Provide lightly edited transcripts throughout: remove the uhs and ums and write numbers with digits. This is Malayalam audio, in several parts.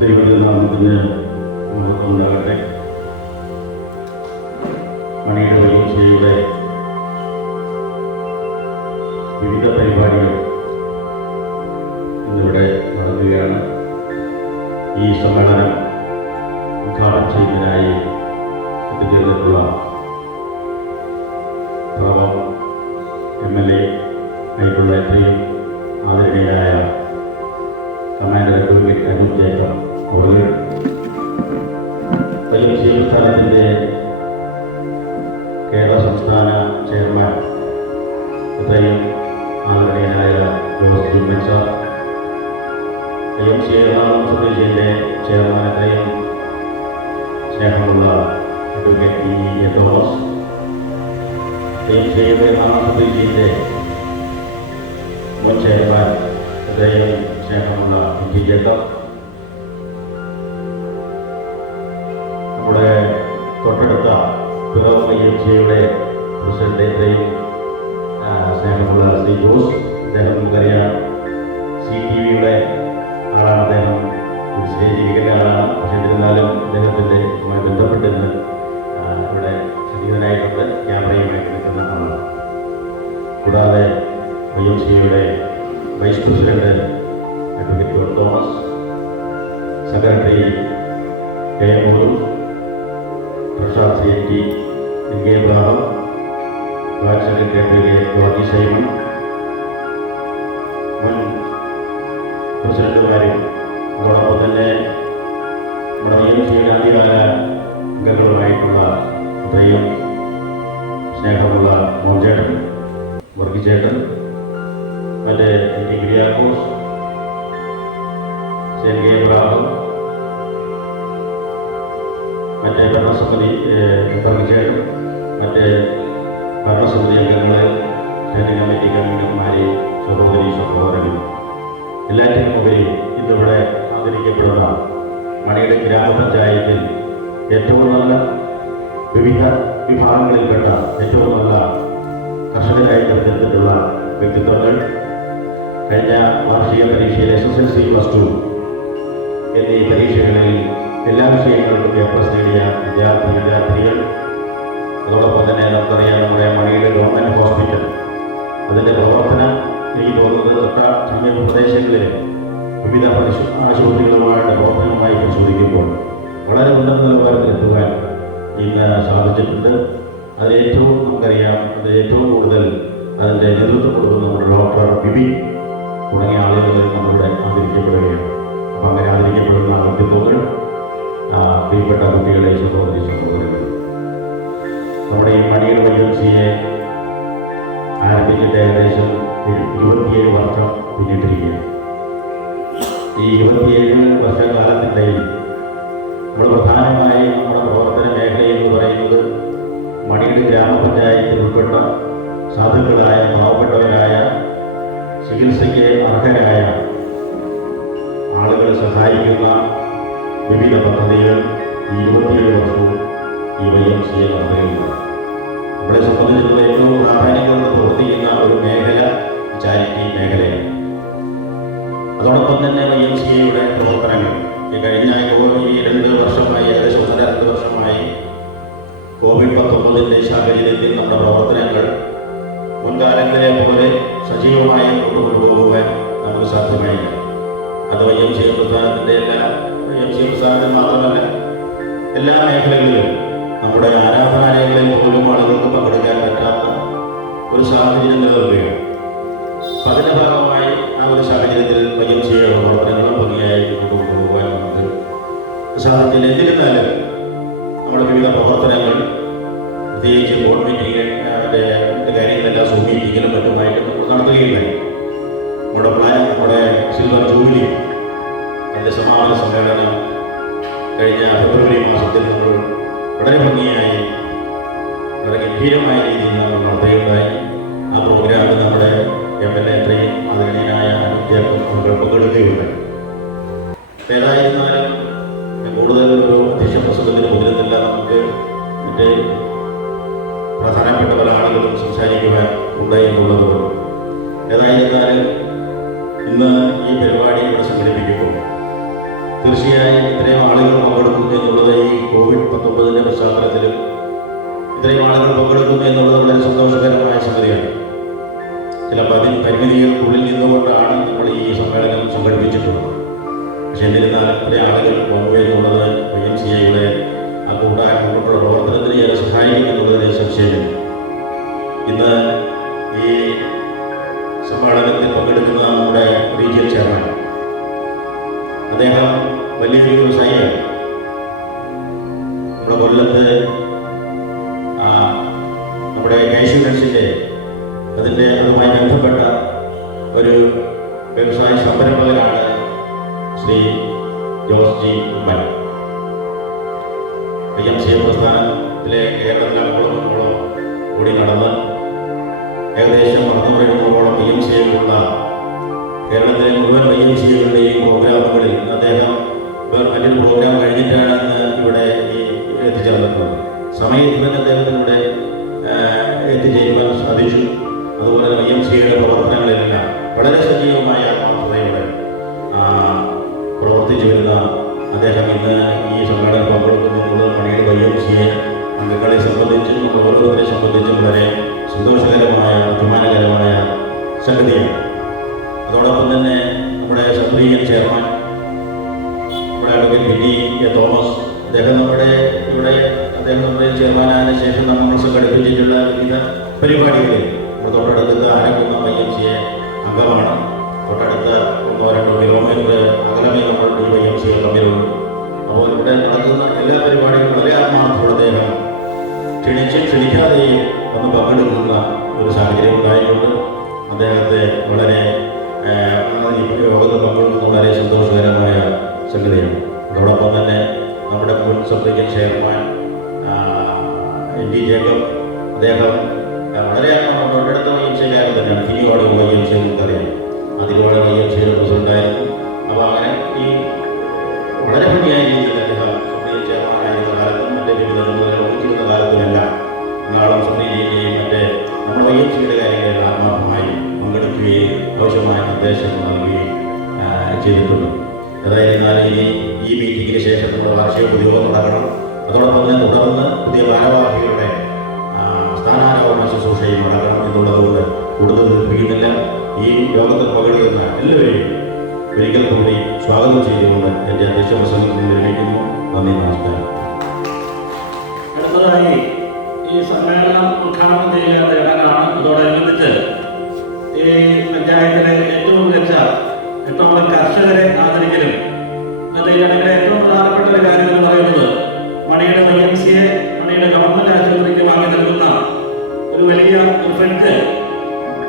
ദൈവനാമത്തിന് മഹത്വമുണ്ടാകട്ടെ. മണിയുടെ പരീക്ഷയുടെ വിവിധ പരിപാടികൾ ഇന്നിവിടെ നടക്കുകയാണ്. ഈ സമ്മേളനം ഉദ്ഘാടനം ചെയ്യുന്നതിനായി എത്തിച്ചേർന്നിട്ടുള്ള പിറവം MLA ആയിട്ടുള്ള എത്രയും ആദരണീയരായ കമാൻഡർ അഡ്വക്കേറ്റ് അനൂപ് ജേക്കബ് അവർ YMCA പ്രസ്ഥാനത്തിൻ്റെ കേരള സംസ്ഥാന ചെയർമാൻ എത്രയും ആദരണീയനായ ജോസ് ജുമ്മൻ സാർ, YMCA എറണാകുളം സ്വദേശിൻ്റെ ചെയർമാൻ എത്രയും സ്നേഹമുള്ള advocate E. Thomas, YMCA Ernakulam സ്വദേശിൻ്റെ മുൻ ചെയർമാൻ എത്രയും സ്നേഹമുള്ള P. ജേക്കബ്, നമ്മുടെ തൊട്ടടുത്ത പിറവം YMCA പ്രസിഡന്റ് എത്രയും സ്നേഹമുള്ള ശ്രീ ജോസ്, അദ്ദേഹം നമുക്കറിയാം CTVയുടെ ആളാണ്, അദ്ദേഹം ഒരു സ്റ്റേജിരിക്കേണ്ട ആളാണ്. പക്ഷേ എന്നിരുന്നാലും അദ്ദേഹത്തിൻ്റെ ബന്ധപ്പെട്ടിരുന്ന് ഇവിടെ സന്നിഹിതനായിട്ടുണ്ട്, ക്യാമറയുമായി നിൽക്കുന്ന ആളാണ്. കൂടാതെ YMCA vice president advocate Thomas, secretary K. Molu, Prasad CT, K. Abraham, ward secretary Georgy Simon, മുൻ പ്രസിഡന്റുമാരും അതോടൊപ്പം തന്നെ നമ്മുടെ YMCA ആദ്യകാല അംഗങ്ങളുമായിട്ടുള്ള അത്രയും സ്നേഹമുള്ള മോൻചേട്ടൻ, വർഗിച്ചേട്ടൻ, മറ്റേ ഗിരിയാക്കോസ്, K. എബ്രഹാം, മറ്റേ ഭരണസമിതി വർഗിച്ചേട്ടൻ, മറ്റേ ഭരണസമിതി അംഗങ്ങളെ, സ്റ്റാൻഡിംഗ് കമ്മിറ്റി കമ്മിറ്റിമാരെ, സഹോദരങ്ങൾ, എല്ലാറ്റിനും ഉപരി ഇന്നിവിടെ ആദരിക്കപ്പെടുന്ന മണിയുടെ ഗ്രാമപഞ്ചായത്തിൽ ഏറ്റവും നല്ല വിവിധ വിഭാഗങ്ങളിൽപ്പെട്ട ഏറ്റവും നല്ല കർഷകരായി തിരഞ്ഞെടുത്തിട്ടുള്ള വ്യക്തിത്വങ്ങൾ, കഴിഞ്ഞ വാർഷിക പരീക്ഷയിൽ SSLC +2 എന്നീ പരീക്ഷകളിൽ എല്ലാ വിഷയങ്ങൾക്കും A+ നേടിയ വിദ്യാർത്ഥികൾ, അതോടൊപ്പം തന്നെ നമുക്കറിയാം നമ്മുടെ മണിയുടെ ഗവൺമെൻറ് ഹോസ്പിറ്റൽ, അതിൻ്റെ പ്രവർത്തനം എനിക്ക് തോന്നുന്നത് തൊട്ട സമീപ പ്രദേശങ്ങളിൽ വിവിധ ആശുപത്രികളുമായിട്ട് പ്രവർത്തനവുമായി പരിശോധിക്കുമ്പോൾ വളരെ ഉന്നത നിലവാരത്തിലെത്തുവാൻ ഇന്ന് സാധിച്ചിട്ടുണ്ട്. അത് ഏറ്റവും നമുക്കറിയാം, അത് ഏറ്റവും കൂടുതൽ അതിൻ്റെ നേതൃത്വം കൊടുക്കുന്ന നമ്മുടെ ഡോക്ടർ ബിബി തുടങ്ങിയ ആളുകൾ നമ്മളിവിടെ ആദരിക്കപ്പെടുകയാണ്. അപ്പം അങ്ങനെ ആദരിക്കപ്പെടുന്ന വ്യക്തിത്വങ്ങൾ, പ്രിയപ്പെട്ട കുട്ടികളെ, സഹോദരങ്ങൾ, നമ്മുടെ ഈ മണിയുടെ YMCA ആരംഭിച്ചിട്ട് ഏകദേശം 27 വർഷം പിന്നിട്ടിരിക്കുകയാണ്. ഈ 27 വർഷക്കാലത്തിനിടയിൽ നമ്മൾ പ്രധാനമായും നമ്മുടെ പ്രവർത്തന മേഖല എന്ന് പറയുന്നത് മണിയുടെ ഗ്രാമപഞ്ചായത്തിൽ ഉൾപ്പെട്ട സാധുക്കളായ പാവപ്പെട്ടവരായ ചികിത്സയ്ക്ക് അർഹരായ ആളുകളെ സഹായിക്കുന്ന വിവിധ പദ്ധതികൾ 27 വർഷവും ഈ YMCA നടത്തുകയുണ്ട്. നമ്മളെ സംബന്ധിച്ചിടത്തോളം ഏറ്റവും പ്രാധാന്യത്തോടെ പ്രവർത്തിക്കുന്ന ഒരു മേഖല ചാരിറ്റി മേഖലയാണ്. അതോടൊപ്പം തന്നെ YMCA പ്രവർത്തനങ്ങൾ ഈ കഴിഞ്ഞ ഈ 2 വർഷമായി, ഏകദേശം 1.5 വർഷമായി COVID-19 സാഹചര്യത്തിൽ നമ്മുടെ പ്രവർത്തനങ്ങൾ മുൻകാലങ്ങളിലെ പോലെ സജീവമായി കൊണ്ടുപോകുവാൻ നമുക്ക് സാധ്യമായില്ല. അത് YMCA പ്രസ്ഥാനത്തിൻ്റെ YMCA പ്രസ്ഥാനത്തിൽ മാത്രമല്ല, എല്ലാ മേഖലകളിലും നമ്മുടെ ആരാധനാലയങ്ങളിൽ പോലും ആളുകൾക്ക് പങ്കെടുക്കാൻ പറ്റാത്ത ഒരു സാഹചര്യം നിലനിൽക്കുകയാണ്. അപ്പം അതിൻ്റെ ഭാഗമായി ആ ഒരു സാഹചര്യത്തിൽ YMCA പ്രവർത്തനങ്ങളും ഭംഗിയായി കൊണ്ടുപോകാൻ നമുക്ക് സാധിക്കില്ല. എന്നിരുന്നാലും നമ്മുടെ വിവിധ പ്രവർത്തനങ്ങൾ, പ്രത്യേകിച്ച് ബോർഡ് മീറ്റിംഗ് കാര്യങ്ങളെല്ലാം Zoom മീറ്റിങ്ങിലും മറ്റുമായിട്ട് നമ്മൾ നടത്തുകയുണ്ടായി. നമ്മുടെ സിൽവർ ജൂബിലി അതിൻ്റെ സമാപന സമ്മേളനം കഴിഞ്ഞ ഫെബ്രുവരി മാസത്തിൽ നമ്മൾ വളരെ ഭംഗിയായി, വളരെ ഗംഭീരമായ രീതിയിൽ നമ്മൾ നടത്തുകയുണ്ടായി. ആ പ്രോഗ്രാമിൽ നമ്മുടെ MLA ആദരണീയനായ പങ്കെടുക്കുകയുണ്ടായി. ഏതായിരുന്നാലും കൂടുതൽ ഒരു അധ്യക്ഷ പ്രസംഗത്തിന് മുതിരുന്നില്ല. നമുക്ക് മറ്റ് പ്രധാനപ്പെട്ട പല ആളുകളും സംസാരിക്കുവാൻ ഉണ്ടായി എന്നുള്ളത്. ഏതായിരുന്നാലും ഇന്ന് ഈ പരിപാടി ഇവിടെ സംഘടിപ്പിക്കുമ്പോൾ തീർച്ചയായും ഇത്രയും ആളുകൾ പങ്കെടുക്കുന്നു എന്നുള്ളത്, ഈ COVID-19 പശ്ചാത്തലത്തിലും ഇത്രയും ആളുകൾ പങ്കെടുക്കുന്നു എന്നുള്ളത് വളരെ സന്തോഷകരമായ സംഗതിയാണ്. ചില പരിമിതികൾക്കുള്ളിൽ നിന്നുകൊണ്ടാണ് നമ്മൾ ഈ സമ്മേളനം സംഘടിപ്പിച്ചിട്ടുള്ളത്. പക്ഷേ എന്നിരുന്നാലും ഇത്രയും ആളുകൾ വന്നു എന്നുള്ളത് YMCA ആ കൂട്ടായിട്ടുള്ള പ്രവർത്തനത്തിന് ഏറെ സഹായിക്കും എന്നുള്ളതിന് സംശയമില്ല. ഇന്ന് ഈ സമ്മേളനത്തിൽ പങ്കെടുക്കുന്ന നമ്മുടെ റീജിയൽ ചെയർമാൻ, അദ്ദേഹം വലിയൊരു വ്യവസായിയാണ്. നമ്മുടെ കൊല്ലത്ത് നമ്മുടെ ഇൻഷുറൻസിൻ്റെ അതുമായി ബന്ധപ്പെട്ട ഒരു വ്യവസായ സംരംഭകനാണ് ശ്രീ ജോസ് ജി ഉമ്മൻ. IMCA പ്രസ്ഥാനത്തിലെ കേരളത്തിലെ അങ്ങോളം കൂടി നടന്ന് ഏകദേശം 600-700ഓളം IMCAകളുള്ള കേരളത്തിലെ മുഴുവൻ IMCAകളുടെയും പ്രോഗ്രാമുകളിൽ അദ്ദേഹം മറ്റൊരു പ്രോഗ്രാം കഴിഞ്ഞിട്ടാണ് ഇവിടെ എത്തിച്ചേർന്നിട്ടുള്ളത്. സമയത്തിന് അദ്ദേഹത്തിലൂടെ എത്തിച്ചേരുവാൻ സാധിച്ചു. അതുപോലെ തന്നെ IMCAയുടെ പ്രവർത്തനങ്ങളിലെല്ലാം വളരെ സജീവമായ ആത്മാർത്ഥതയോടെ പ്രവർത്തിച്ചു വരുന്ന അദ്ദേഹം ഇന്ന് ഈ സമ്മേളനം പങ്കെടുക്കുന്നത് മണിയുടെ YMCA അംഗങ്ങളെ സംബന്ധിച്ചും നമ്മൾ ഓരോരുത്തരെ സംബന്ധിച്ചും വളരെ സന്തോഷകരമായ അഭിമാനകരമായ സംഗതിയാണ്. അതോടൊപ്പം തന്നെ നമ്മുടെ സബ് റീജിയൻ ചെയർമാൻ നമ്മുടെ അഡ്വക്കേറ്റ് ബിനി തോമസ്, അദ്ദേഹം നമ്മുടെ ചെയർമാനായതിനു ശേഷം നമ്മൾ സംഘടിപ്പിച്ചിട്ടുള്ള വിവിധ പരിപാടികളിൽ നമ്മുടെ തൊട്ടടുത്ത ആരംഭിക്കുന്ന YMCA അംഗമാണ്. തൊട്ടടുത്ത 1-2 കിലോമീറ്റർ അകലമേ നമ്മൾ ഈ YMCA തമ്മിലുള്ളൂ. അപ്പോൾ ഇവിടെ നടക്കുന്ന എല്ലാ പരിപാടികളും വളരെ ആത്മാർത്ഥത്തോടെ അദ്ദേഹം ക്ഷണിക്കാതെയും ഒന്ന് പങ്കെടുക്കുന്ന ഒരു സാഹചര്യം ഉണ്ടായിക്കൊണ്ട് അദ്ദേഹത്തെ വളരെ യോഗത്തിൽ പങ്കെടുക്കുന്നത് വളരെ സന്തോഷകരമായ സംഗതിയാണ്. അതോടൊപ്പം തന്നെ നമ്മുടെ മുൻ sub region chairman ND Jacob, അദ്ദേഹം വളരെ തൊട്ടടുത്ത YMCAകാരൻ തന്നെയാണ്. തിരുവാട് YMCA നമുക്കറിയാം. അതിരുവാട് YMCAയുടെ പ്രസിഡന്റായിരുന്നു. അപ്പോൾ അങ്ങനെ ഈ വളരെ ഭംഗിയായ രീതിയിൽ അദ്ദേഹം സബ് റീജിയൻ ചെയർമാനായിരുന്ന കാലത്തും മറ്റേ വിവിധ വഹിച്ചിരുന്ന കാലത്തുമെല്ലാം നാളും സബ് റീജിയൻ്റെയും മറ്റേ നമ്മുടെ YMCAയുടെ കാര്യങ്ങളിൽ ആത്മാർത്ഥമായി പങ്കെടുക്കുകയും ആവശ്യമായ നിർദ്ദേശങ്ങൾ നൽകുകയും ചെയ്തിട്ടുണ്ട്. ഏതായിരുന്നാലും ഈ മീറ്റിങ്ങിന് ശേഷം നമ്മുടെ വാർഷിക പൊതുയോഗം നടക്കണം. അതോടൊപ്പം തന്നെ തുടർന്ന് പുതിയ ഭാരവാഹികളുടെ സ്ഥാനാരോഹണ ശുശ്രൂഷയും നടക്കണം എന്നുള്ളതുകൊണ്ട് കൂടുതൽ ദീർഘിക്കുന്നില്ല. ഈ യോഗത്തിൽ പങ്കെടുക്കുന്ന എല്ലാവരെയും ഒരിക്കൽ കൂടി സ്വാഗതം ചെയ്തുകൊണ്ട് എൻ്റെ അധ്യക്ഷ പ്രസംഗം നിർവഹിക്കുന്നു. നന്ദി, നമസ്കാരം. അടുത്തതായി ഈ സമ്മേളനം ഉദ്ഘാടനം ചെയ്യുന്ന ചടങ്ങാണ്. ഇതോടനുബന്ധിച്ച് ഈ പഞ്ചായത്തിലെ ഏറ്റവും മികച്ച 8 കർഷകരെ ആദരിക്കലും ഇന്നത്തെ ചടങ്ങിലെ ഏറ്റവും പ്രധാനപ്പെട്ട ഒരു കാര്യം എന്ന് പറയുന്നത് മണിയുടെ YMCA മണിയുടെ ഗവൺമെന്റ് ആശുപത്രിക്ക് വാങ്ങി നൽകുന്ന ഒരു വലിയ ഫ്രിഡ്ജ്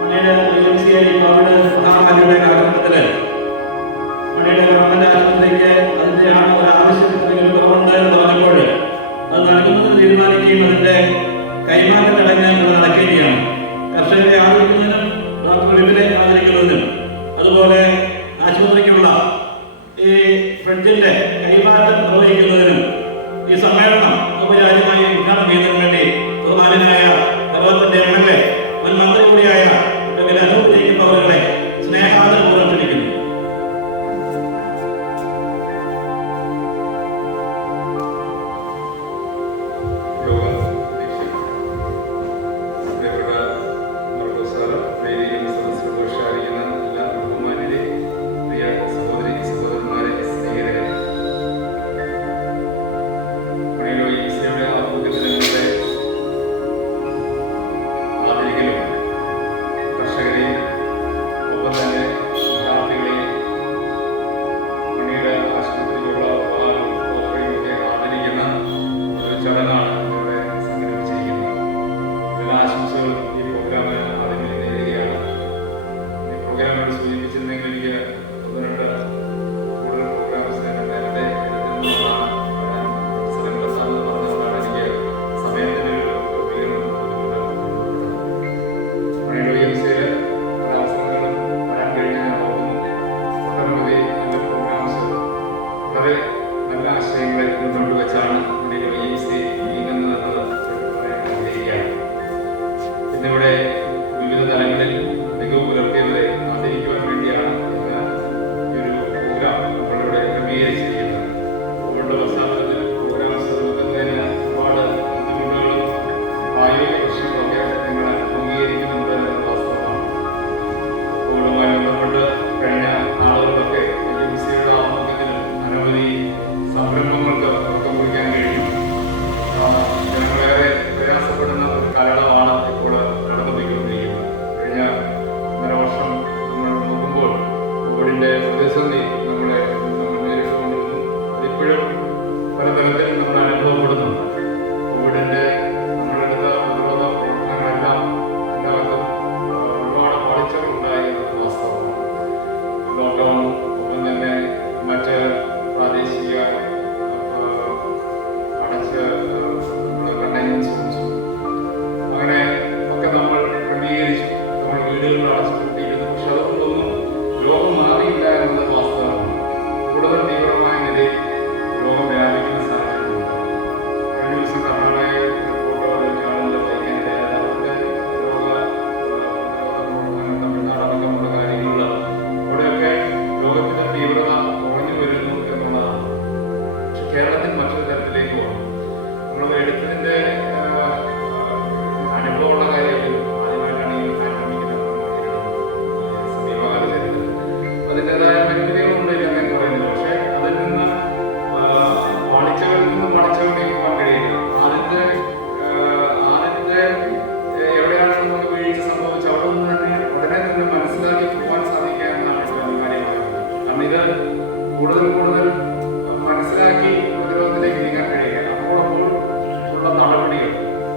മണിയുടെ YMCA കോവിഡ് മഹാമാരിയുടെ കാലഘട്ടത്തിൽ മണിയുടെ ഗവൺമെന്റ് ആശുപത്രിക്ക് അതിൻ്റെ ഒരു ആവശ്യത്തിന് കുറവുണ്ട് എന്ന് പറഞ്ഞപ്പോൾ അത് നൽകുന്നതിന് തീരുമാനിക്കുകയും അതിൻ്റെ കൈമാറ്റ ചടങ്ങ് ഇവിടെ നടക്കുകയാണ്. കർഷകരെ ആദരിക്കുന്നതിനും ഡോക്ടർ വിപിനെ ആദരിക്കുന്നതിനും അതുപോലെ ആശുപത്രിക്കുള്ള ഈ ഫ്രിഡ്ജിന്റെ കൈമാറ്റം നിർവഹിക്കുന്നതിനും ഈ സമ്മേളനം ഔപചാരികമായി ഉദ്ഘാടനം ചെയ്യുന്നതിന് വേണ്ടി ബഹുമാനനായ ഭഗവത്തിന്റെ മകളെ മുൻ മന്ത്രി കൂടിയായ ഡോക്ടർ അനൂപ് ജേക്കബ് അവരുടെ സ്നേഹാദരപൂർവ്വം വീടുകളിൽ അടച്ചുപൂട്ടിയിരുന്നു. പക്ഷെ അതുകൊണ്ടൊന്നും രോഗം മാറിയില്ല എന്നത് വാസ്തവമാണ്. കൂടുതൽ തീവ്രമായ നിലയിൽ രോഗം വ്യാപിക്കുന്ന സാഹചര്യമുണ്ട്. കഴിഞ്ഞ ദിവസം കർണാടക റിപ്പോർട്ടുകൾ തമിഴ്നാടടക്കമുള്ള കാര്യങ്ങളിൽ അവിടെയൊക്കെ രോഗത്തിന്റെ തീവ്രത കുറഞ്ഞു വരുന്നു എന്നുള്ളതാണ്. പക്ഷെ കേരളത്തിൽ മറ്റൊരു തരത്തിലേക്ക് പോകും. നമ്മൾ എടുത്തതിന്റെ അനുഭവമുള്ള കാര്യത്തിൽ ആദ്യമായിട്ടാണ് ഈ പാൻഡമിക് സമീപകാല ചരിത്രത്തിൽ അതിൻ്റെതായ പരിമിതികളുണ്ട് എന്ന് പറയുന്നത്. പക്ഷെ അതിൽ നിന്ന് വാണിജ്യകളിൽ നിന്നും വാണിജ്യങ്ങളിലേക്ക് പോകാൻ കഴിയില്ല. ആദ്യത്തെ എവിടെയാണ് നമുക്ക് വീഴ്ച സംഭവിച്ചത് അവിടെ നിന്ന് തന്നെ ഉടനെ തന്നെ മനസ്സിലാക്കി പോകാൻ സാധിക്കുക എന്നാണ് കാര്യമായത്. കാരണം ഇത് കൂടുതൽ കൂടുതൽ മനസ്സിലാക്കി പ്രതിരോധത്തിലേക്ക് നീങ്ങാൻ കഴിയുക. അതോടൊപ്പം ഉള്ള നടപടികൾ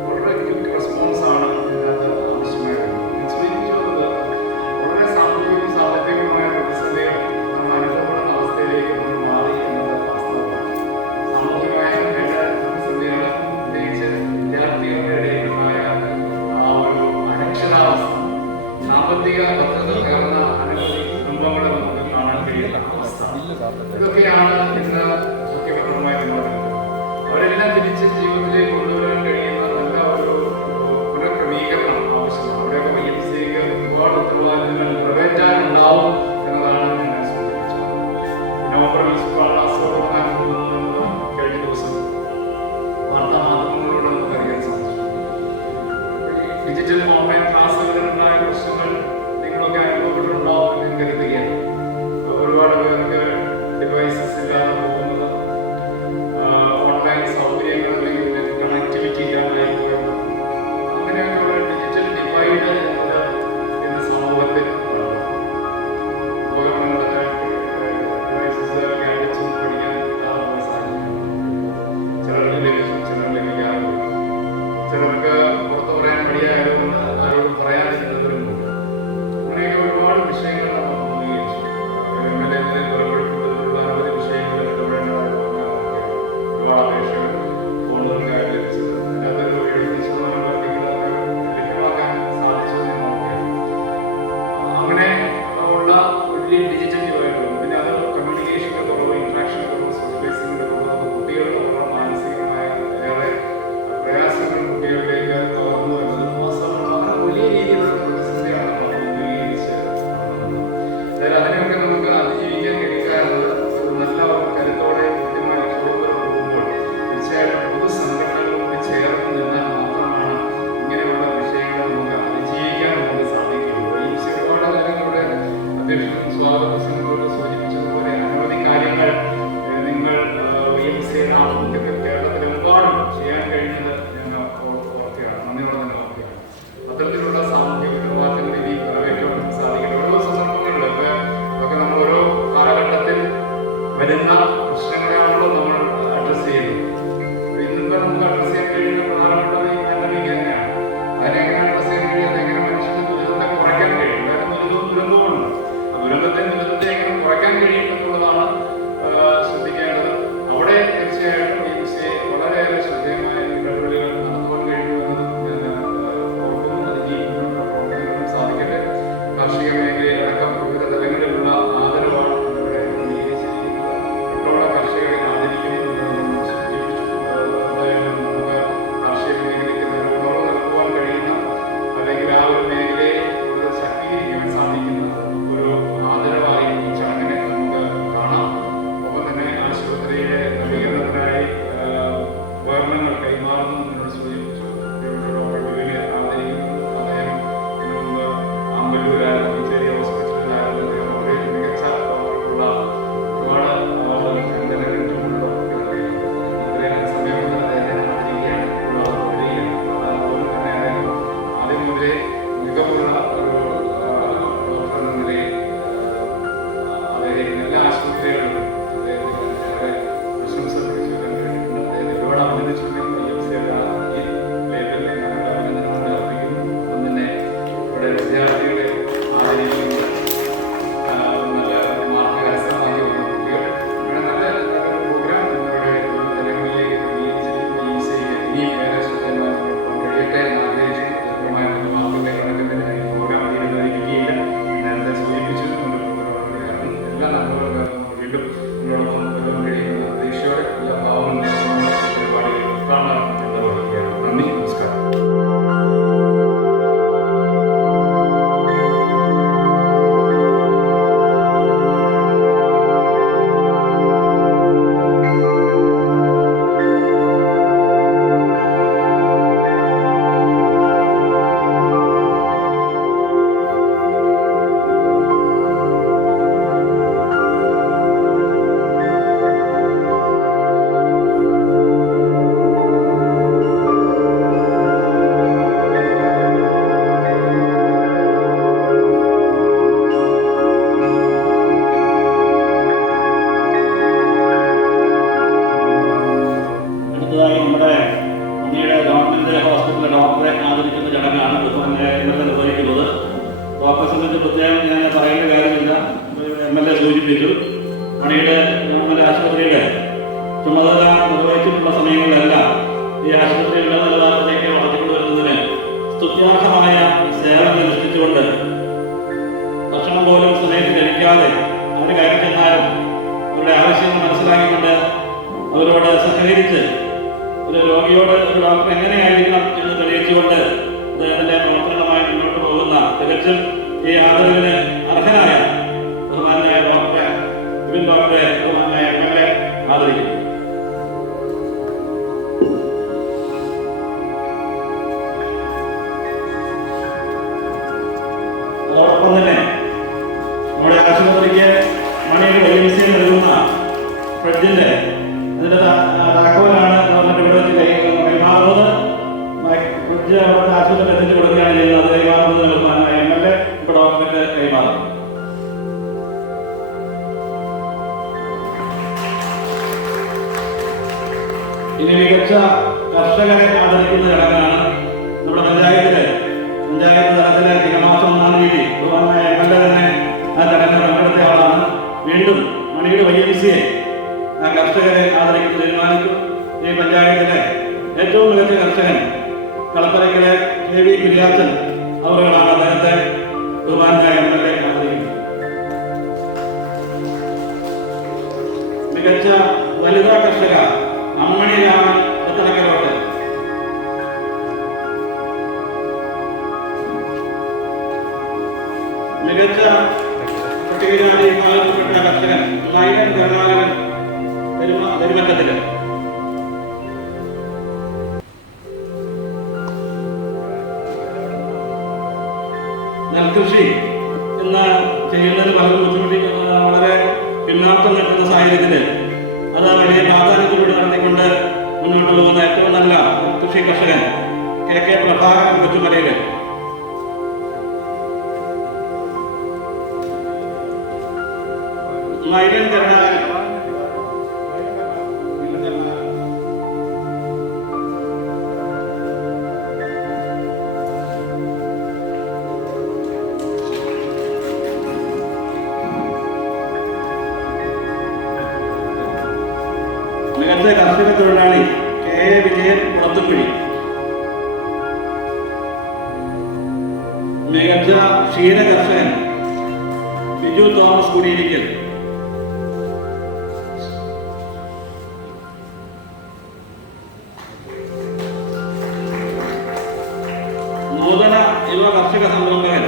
വളരെ ക്വിക്ക് റെസ്പോൺസ് ആണ് ഇതിനകത്ത് ആവശ്യമായത്. വളരെ സാമ്പത്തികവും സാമ്പത്തികവുമായ പ്രതിസന്ധികൾ നമ്മൾ അനുഭവപ്പെടുന്ന അവസ്ഥയിലേക്ക് നമ്മൾ മാറി എന്നത് വാസ്തവമാണ്. സാമൂഹികമായ പ്രതിസന്ധികൾ പ്രത്യേകിച്ച് വിദ്യാർത്ഥികളുടെ ഇടയിലുണ്ടായ ആ ഒരു അനക്ഷരാവസ്ഥ, സാമ്പത്തിക ഭദ്രത കയറുന്ന അനവധി കുടുംബങ്ങളെ നമുക്ക് കാണാൻ കഴിയുന്ന അവസ്ഥ, ഇതൊക്കെയാണ് ഇന്ന് മുഖ്യപരമായി മുന്നോട്ട് അവരെല്ലാം തിരിച്ച് ജീവിതത്തിലേക്ക് കൊണ്ടുവരാൻ കഴിയുന്ന നല്ല ഒരു പുനഃക്രമീകരണം ആവശ്യമാണ്. അവിടെയൊക്കെ വൈദ്യുതിക്ക് ഒരുപാട് ഉത്തരവാദിത്തങ്ങൾ നിറവേറ്റാനുണ്ടാവും എന്നതാണ് ഞാൻ സൂചിപ്പിച്ചത്. നവംബറിൽ കഴിഞ്ഞ ദിവസം വാർത്താമാധ്യമങ്ങളിലൂടെ നമുക്കറിയാൻ സാധിച്ചു. ഡിജിറ്റൽ ഓൺലൈൻ ക്ലാസ്സുകളിലുണ്ടായ പ്രശ്നങ്ങൾ നിങ്ങളൊക്കെ അനുഭവപ്പെട്ടിട്ടുണ്ടാവും എന്ന് കരുതുകയാണ്. ഒരുപാട് പേർക്ക് ഡിവൈസസ് ഇല്ലാതെ പോകുന്നത്, ഓൺലൈൻ സൗകര്യങ്ങൾ അല്ലെങ്കിൽ കണക്ടിവിറ്റി ഇല്ലാതായി പോയത്, അങ്ങനെയൊക്കെയുള്ള ഡിജിറ്റൽ ഡിവൈഡ് എന്നത് ഇന്ന് സമൂഹത്തിൽ ഉപകരണങ്ങളുടെ ഡിവൈസസ് ഗാഡ്ജറ്റ്സ് പഠിക്കാൻ കിട്ടാതെ പോയ സാഹചര്യം. ചിലർക്ക് ലഭിച്ചു, ചിലർ ലഭിക്കാതെ പോയി. ചിലർക്ക് പുറത്തു പറയാൻ മടിയായതുകൊണ്ട് ആരോടും പറയാതിരുന്നവരുണ്ട്. അങ്ങനെയൊക്കെ ഒരുപാട് വിഷയങ്ങൾ നമ്മൾ അഭിമുഖീകരിച്ചു. പുറപ്പെടുവിട്ടുള്ള അനവധി വിഷയങ്ങൾ ഇടപെടേണ്ടതായി ഒരുപാട് അപേക്ഷകൾ ഫോണുകൾക്കായി ലഭിച്ചത്. അതിനകത്തൊരു 70% ലഭ്യമാക്കാൻ സാധിച്ചതെന്ന് നോക്കുകയാണ്. അങ്ങനെ ഉള്ള വലിയ ഡിജിറ്റൽ ഡിവൈഡുകൾ, പിന്നെ അത് കമ്മ്യൂണിക്കേഷൻ്റെ കുറവ്, ഇൻട്രാക്ഷൻ്റെ കുറവ്, സോഷ്യലൈസിങ്ങിൻ്റെ കുറവ്, കുട്ടികളുടെ കുറവ്, മാനസികമായ ഏറെ പ്രയാസങ്ങൾ കുട്ടികളിലേക്ക് തുറന്നു വരുന്നത് വാസ്തവമാണ്. വലിയ രീതിയിലുള്ള പ്രതിസന്ധിയാണ് നമ്മൾ അഭിമുഖീകരിച്ച് അതായത് അതിനെയൊക്കെ നമുക്ക് അതിജീവിക്കാൻ കഴിയുക എന്നത് ഒരു നല്ല ഒരു കരുത്തോടെ കൃത്യമായ ലക്ഷ്യത്തോടെ പോകുമ്പോൾ തീർച്ചയായിട്ടും പൊതുസംഘടനകളോട് ചേർന്ന് നിന്നാൽ മാത്രമാണ് ഇങ്ങനെയുള്ള വിഷയങ്ങളെ നമുക്ക് അതിജീവിക്കാൻ നമുക്ക് സാധിക്കുകയുള്ളൂ. ഈ ഒരുപാട് കാര്യങ്ങളുടെ അധ്യക്ഷനും സ്വാഗത പ്രസംഗങ്ങളോട് സൂചിപ്പിച്ചതുപോലെ അനവധി കാര്യങ്ങൾ നിങ്ങൾ യുടെ ആഭിമുഖ്യത്തിൽ കേരളത്തിലെമ്പാടും ചെയ്യാൻ കഴിയുന്നത് ഞങ്ങൾ ഓർക്കുകയാണ്, നന്ദിയോടെ തന്നെ ഓർക്കുകയാണ്. അത്തരത്തിലുള്ള സാമൂഹിക ഉത്തരവാദിത്തങ്ങൾ ഇനി നിറവേറ്റാൻ സാധിക്കും. ഓരോ സന്ദർഭങ്ങളിലൊക്കെ ഒക്കെ നമ്മൾ ഓരോ കാലഘട്ടത്തിൽ വരുന്ന പ്രശ്നങ്ങളെയാണല്ലോ നമ്മൾ അഡ്രസ് ചെയ്യുന്നത്. ഇന്നിപ്പോൾ നമുക്ക് അഡ്രസ് ചെയ്യാൻ കഴിയുന്ന പ്രധാനപ്പെട്ടത് ഈ പാൻഡമിക് തന്നെയാണ്. അതിനെങ്ങനെ അഡ്രസ് ചെയ്യാൻ കഴിയും, അതെങ്ങനെ മനുഷ്യന്റെ ദുരിതത്തെ കുറയ്ക്കാൻ കഴിയും. കാരണം ദുരന്തമുണ്ട്. ആ ദുരന്തത്തെ എങ്ങനെ കുറയ്ക്കാൻ കഴിയും എന്നുള്ളതാണ് ശ്രദ്ധിക്കേണ്ടത്. അവിടെ തീർച്ചയായിട്ടും ഈ വിഷയം വളരെയേറെ ശ്രദ്ധേയമായ ഇടപെടലുകൾ നടത്തുവാൻ കഴിയുമെന്ന് ഞാൻ ഓർക്കുന്നു. അതിന് ഈ പ്രവർത്തനങ്ങളും സാധിക്കട്ടെ. കാർഷിക മേഖലയിലടക്കം വിവിധ തലങ്ങളിലുള്ള ആദരവാണ് ഇവിടെ അംഗീകരിച്ചിരിക്കുന്നത്. പെട്രോള കർഷകരെ ആദരിക്കുന്നു എന്ന് സൂചിപ്പിച്ചു. എന്തായാലും നമുക്ക് കാർഷിക മേഖലയ്ക്ക് ഉണർവ് നൽകുവാൻ കഴിയുന്ന അല്ലെങ്കിൽ ആ ഒരു മേഖലയെ ശക്തീകരിക്കാൻ സാധിക്കുന്ന ഒരു ആദരവായി ഈ ചടങ്ങിനെ നമുക്ക് കാണാം. ഒപ്പം തന്നെ ആശുപത്രിയുടെ നവീകരണത്തിനായി ഉപകരണങ്ങൾ കൈമാറുന്നു എന്നോട് സൂചിപ്പിച്ചു. ഡോക്ടർ ആദരിക്കുന്നു. അദ്ദേഹം ആമ്പല്ലൂർ ചെറിയ ഹോസ്പിറ്റൽ ഡോക്ടറെ സംബന്ധിച്ച് പ്രത്യേകം ഞാൻ പറയേണ്ട കാര്യമില്ല. MLA സൂചിപ്പിച്ചു. മണിയുടെ ഗവൺമെൻറ് ആശുപത്രിയുടെ ചുമതല നിർവഹിച്ചിട്ടുള്ള സമയങ്ങളിലെല്ലാം ഈ ആശുപത്രിയുടെ നിലവാരത്തിലേക്ക് വളർത്തിക്കൊണ്ടുവരുന്നതിന് സ്തുത്യാർഹമായ സേവനം അനുഷ്ഠിച്ചുകൊണ്ട് ഭക്ഷണം പോലും സമയത്ത് കഴിക്കാതെ അവർ കയറി ചെന്നാലും അവരുടെ ആവശ്യങ്ങൾ മനസ്സിലാക്കിക്കൊണ്ട് അവരോട് സഹകരിച്ച് ഒരു രോഗിയോട് ഒരു ഡോക്ടർ എങ്ങനെയായിരിക്കണം എന്ന് തെളിയിച്ചുകൊണ്ട് അദ്ദേഹത്തിൻ്റെ പ്രവർത്തനമായി മുന്നോട്ട് പോകുന്ന തികച്ചും ഈ ആദരവിന് അർഹനായ ബഹുമാനായ ഡോക്ടറെ വിപിൻ ഡോക്ടറെ ബഹുമാനായ MLA ആദരിക്കുന്നു. അതോടൊപ്പം തന്നെ നമ്മുടെ ആശുപത്രിക്ക് മണിയുടെ YMCA നൽകുന്ന ഫ്രിഡ്ജിന്റെ അതിന്റെ താക്കോലാണ് ഗവൺമെന്റ് ഇവിടെ വെച്ച് കൈമാറുന്നത്. ഫ്രിഡ്ജ് അവിടുത്തെ ആശുപത്രി എത്തിച്ചു കൊടുക്കുകയാണ് ചെയ്യുന്നത്. അത് കൈമാറുന്നത് MLA ഇപ്പോൾ ഡോക്ടർക്ക് കൈമാറും. ഇനി മികച്ച കർഷകരെ ആദരിക്കുന്ന ചടങ്ങാണ് നമ്മുടെ പഞ്ചായത്ത് തലത്തിലെ ചിങ്ങമാസം 1-ാം തീയതി ബഹുമാനായ MLA തന്നെ ആ ചടങ്ങിൽ പങ്കെടുത്ത ആളാണ്. വീണ്ടും മണിയുടെ YMCA ആ കർഷകരെ ആദരിക്കുന്ന തീരുമാനിച്ചു. ഈ പഞ്ചായത്തിലെ ഏറ്റവും മികച്ച കർഷകൻ കളപ്പരയ്ക്കലെ KV കുര്യാച്ചൻ അവരുകളാണ് അദ്ദേഹത്തെ ബഹുമാനായ MLA ആദരിക്കുന്നത്. മികച്ച വനിതാ കർഷക അമ്മണി രാമൻ പത്തനക്കരോട്ട്. മികച്ച പട്ടികജാതി വിഭാഗത്തിൽപ്പെട്ട കർഷകൻ മൈലൻ കരുണാകരൻ പെരുമറ്റത്തില്. നെൽകൃഷി ഇന്ന് ചെയ്യുന്നതിന് പലരും ബുദ്ധിമുട്ടിക്കുന്ന വളരെ പിന്നാക്കം നിൽക്കുന്ന സാഹചര്യത്തിൽ അത് വലിയ പ്രാധാന്യത്തോടെ നടത്തിക്കൊണ്ട് മുന്നോട്ട് പോകുന്ന ഏറ്റവും നല്ല കൃഷി കർഷകൻ KK പ്രഭാകരൻ കൊച്ചുമലയില്. മൈലൻ കരുണാകരൻ മികച്ച കർഷക തൊഴിലാളി KA വിജയൻ പുറത്തുപിഴി. മികച്ച ക്ഷീര കർഷകൻ ബിജു തോമസ് കുടിയിരിക്കൽ. നൂതന യുവ കർഷക സംരംഭകൻ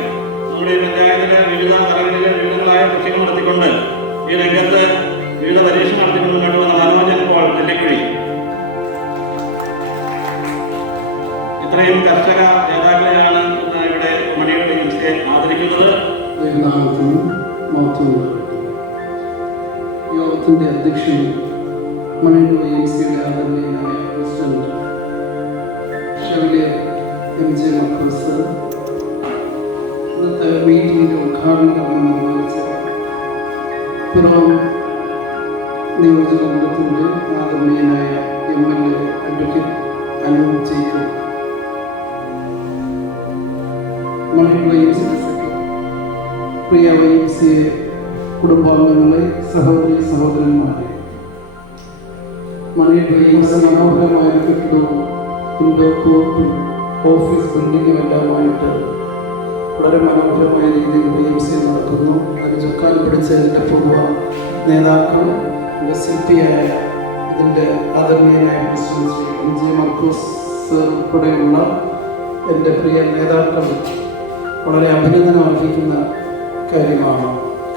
നമ്മുടെ ഈ പഞ്ചായത്തിലെ വിവിധ തലങ്ങളിലെ വിവിധങ്ങളായ കൃഷികൾ നടത്തിക്കൊണ്ട് ഈ രംഗത്ത് വിവിധ പരീക്ഷണം നടത്തിക്കൊണ്ട് മുന്നോട്ട് വന്ന മനോജൻ പോൾ നെല്ലിക്കുഴി. ഇത്രയും കർഷക നേതാക്കളെയാണ് ഇവിടെ മണിയുടെ YMCA ആദരിക്കുന്നത്. യോഗത്തിന്റെ അധ്യക്ഷൻ മണിയുടെ YMCA ആദരണീയനായ പ്രസിഡന്റ് ഷെവലിയർ MJ മർക്കോസ്, ഇന്നത്തെ മീറ്റിംഗിന്റെ ഉദ്ഘാടനം നിർവഹിച്ച പിറവം നിയോജകമണ്ഡലത്തിന്റെ ആദരണീയനായ MLA അഡ്വക്കേറ്റ് അനൂപ് ജേക്കബ്, മണിയുടെ YMCA പ്രിയ YMCA കുടുംബാംഗങ്ങളെ, സഹോദരി സഹോദരന്മാരെ, മണിയുടെ YMCA മനോഹരമായ കെട്ടിടവും ഇൻഡോർ കോർട്ടും ഓഫീസ് ബിൽഡിങ്ങുമെല്ലാമായിട്ട് വളരെ മനോഹരമായ രീതിയിൽ YMCA നടത്തുന്നു. അതിന് ചുക്കാൻ പിടിച്ച ഇതിൻ്റെ പൂർവ്വ നേതാക്കൾ, CPയായ ഇതിൻ്റെ ആദരണീയനായ പ്രസിഡന്റ് ശ്രീ MJ മർക്കോസ് ഉൾപ്പെടെയുള്ള എൻ്റെ പ്രിയ നേതാക്കൾ വളരെ അഭിനന്ദനം അർഹിക്കുന്ന കാര്യമാണ്.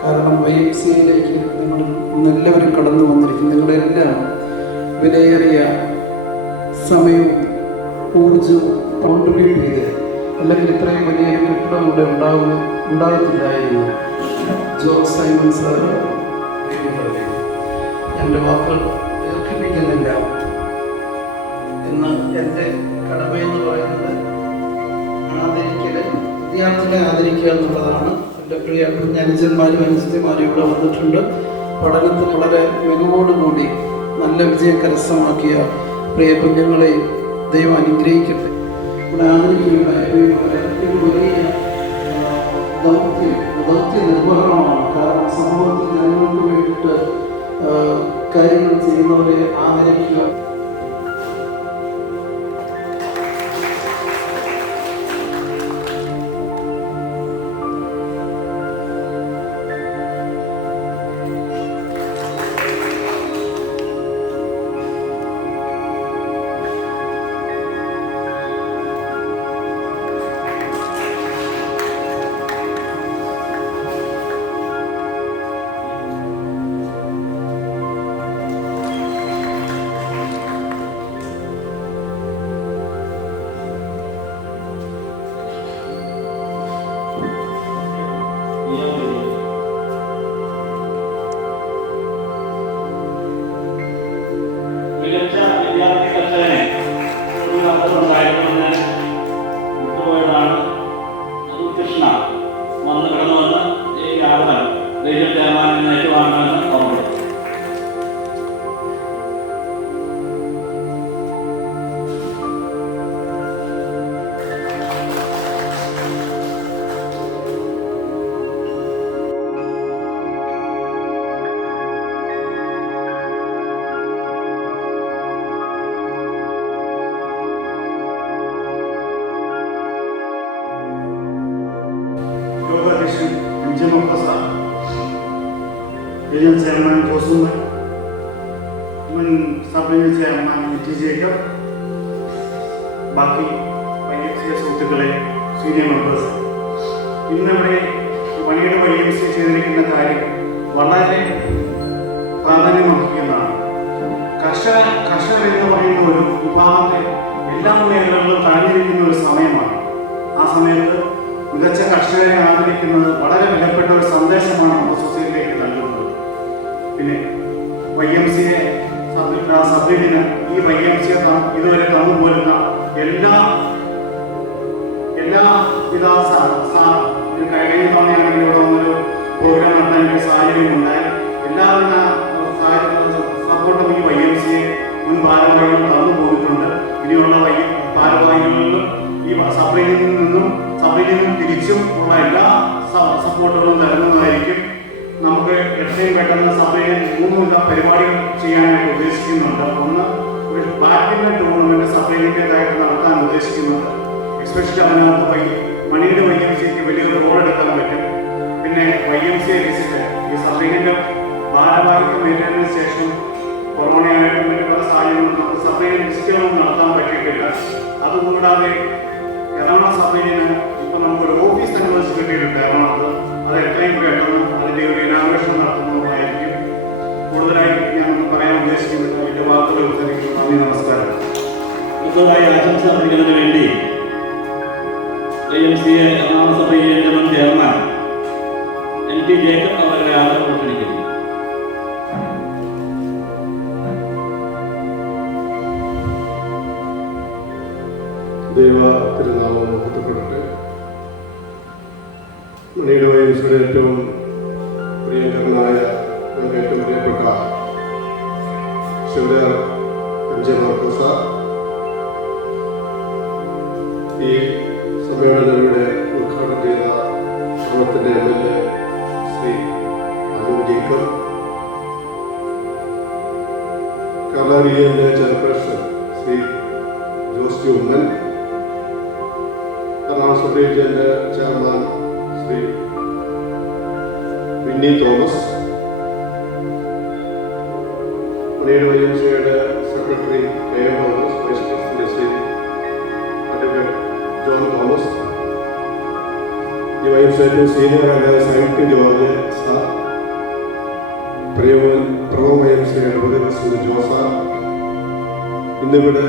കാരണം YMCAയിലേക്ക് നിങ്ങൾ ഇന്നെല്ലാവരും കടന്നു വന്നിരിക്കും. നിങ്ങളെല്ലാം വിലയേറിയ സമയവും ഊർജവും കോൺട്രിബ്യൂട്ട് ചെയ്ത്, അല്ലെങ്കിൽ ഇത്രയും വലിയ കെട്ടിടം ഇവിടെ ഉണ്ടാകത്തില്ലായിരുന്നു. ജോസ് സൈമൺ സാറ്, എൻ്റെ വാക്കുകൾ ദീർഘിപ്പിക്കുന്നില്ല. ഇന്ന് എൻ്റെ കടമയെന്ന് പറയുന്നത് വിദ്യാർത്ഥികളെ ആദരിക്കുക എന്നുള്ളതാണ്. എൻ്റെ പ്രിയ കുഞ്ഞനുജന്മാരും അനുജത്തിമാരും ഇവിടെ വന്നിട്ടുണ്ട്. പഠനത്തിൽ വളരെ മികവോടുകൂടി നല്ല വിജയം കരസ്ഥമാക്കിയ പ്രിയ കുഞ്ഞുങ്ങളെ ദൈവം അനുഗ്രഹിക്കട്ടെ. ഇവിടെ ആദരിക്കുകയുണ്ടായ വലിയ അവരെ ആദരിക്കുക. മികച്ച വിദ്യാർത്ഥി കർഷകനെ ഉണ്ടായിരുന്നെന്ന് വിട്ടുപോയതാണ്. അത് കൃഷ്ണ വന്ന് കടന്നുവന്ന് ഈ ആളുകൾ റീജിയൻ ചെയർമാനിൽ നിന്ന് ഏറ്റുവാങ്ങുമെന്ന് ഓർമ്മ. യോഗാധ്യക്ഷൻ പ്രസാദ്, റീജിയൻ ചെയർമാൻ കോസുമ്മൻ, മുൻ sub region chairman T Jacob, ബാക്കി YMCA സുഹൃത്തുക്കളെ, സീനിയർ മെമ്പേഴ്സ്, ഇന്നിവിടെ മണിയുടെ YMCA ചെയ്തിരിക്കുന്ന കാര്യം വളരെ പ്രാധാന്യമർഹിക്കുന്നതാണ്. കർഷകർ എന്ന് പറയുന്ന ഒരു വിഭാഗത്തെ എല്ലാ മേഖലകളിലും തഴഞ്ഞിരിക്കുന്ന ഒരു സമയമാണ്. ആ സമയത്ത് മികച്ച കർഷകരെ ആദരിക്കുന്നത് വളരെ വിലപ്പെട്ട ഒരു സന്ദേശമാണ് നമ്മുടെ സൊസൈറ്റിയിലേക്ക് നൽകുന്നത്. പിന്നെ YMCA സബ്ജക്റ്റിന് ഈ YMCA ഇതുവരെ തന്നുപോരുന്ന എല്ലാവിധ കഴിഞ്ഞ തവണയാണെങ്കിൽ ഇവിടെ വന്നൊരു പ്രോഗ്രാം നടത്താൻ ഒരു സാഹചര്യം ഉണ്ടായി. എല്ലാവിധ സപ്പോർട്ടും ഈ YMCA മുൻ ഭാരവാഹികൾ തന്നു പോയിട്ടുണ്ട്. ഇനിയുള്ള ഭാരവാഹികളിലും ഈ സഭയിൽ നിന്നും തിരിച്ചും ഉള്ള എല്ലാ സപ്പോർട്ടുകളും നൽകുന്നതായിരിക്കും. നമുക്ക് എത്രയും പെട്ടെന്ന് സഭയിൽ 3 വിധ പരിപാടികൾ ചെയ്യാനായിട്ട് ഉദ്ദേശിക്കുന്നുണ്ട്. ഒന്ന്, ഒരു ബാഡ്മിന്റൺ ടൂർണമെന്റ് സഭയിലേക്കായിട്ട് നടത്താൻ ഉദ്ദേശിക്കുന്നുണ്ട്. എസ്പെഷ്യലി അതിനകത്ത് മണിയുടെ YMCAക്ക് വലിയൊരു റോൾ എടുക്കാൻ പറ്റും. പിന്നെ YMCA വിസിറ്റ്, ഈ സഭയിലെ ഭാരവാഹിത്വം ഏറ്റതിനു ശേഷം കൊറോണയായിട്ടും മറ്റു പല സാഹചര്യങ്ങളും നമുക്ക് സഭയിൽ വിസിറ്റുകളൊന്നും നടത്താൻ പറ്റിയിട്ടില്ല. അതുകൂടാതെ എറണാകുളം സഭയിന് ഇപ്പം നമുക്കൊരു ഓഫീസ് അനുവദിച്ച് കിട്ടിയിട്ടുണ്ട് എറണാകുളത്ത്. അത് എത്രയും പെട്ടെന്ന് അതിൻ്റെ ഒരു ഇനാഗ്രേഷൻ നടത്തുന്നതായിരിക്കും. കൂടുതലായി ഞാൻ പറയാൻ ഉദ്ദേശിക്കുന്നത് എൻ്റെ വാക്കുകൾ ഉദ്ധരിക്കുന്നു. നന്ദി, നമസ്കാരം. പുതുതായി ആശംസ അറിയിക്കുന്നതിന് വേണ്ടി YMCA എറണാകുളം സഭയിലെ മുൻ ചെയർമാൻ LT ജേക്കബ് അവരുടെ ആദരവ് ക്ഷണിക്കുന്നു. ദൈവ തിരുനാമം മഹത്വപ്പെടട്ടെ. മണിയുടെ YMCAയുടെ ഏറ്റവും പ്രിയങ്കരനായ ഏറ്റവും പ്രിയപ്പെട്ട ശിവരാർ പ്രസാദ്, ഈ സമ്മേളനങ്ങളുടെ ഉദ്ഘാടനം ചെയ്ത കേരളത്തിൻ്റെ MLA ശ്രീ അനു ജേക്കബ്, കേരള റീജിയൻ്റെ chairperson Shri Jose Oommen, Ernakulam sub റീജിയൻ്റെ ചെയർമാൻ ശ്രീ വിന്നി തോമസ്, മണിയുടെ YMCAയുടെ secretary KM Thomas, vice president Shri advocate John Thomas, ഈ YMCA സീനിയറായ സൈനിക് ജോർജ് സാർ, പ്രഭവ YMCAയുടെ പുതിയ പ്രസിഡന്റ് ജോസാർ, ഇന്നിവിടെ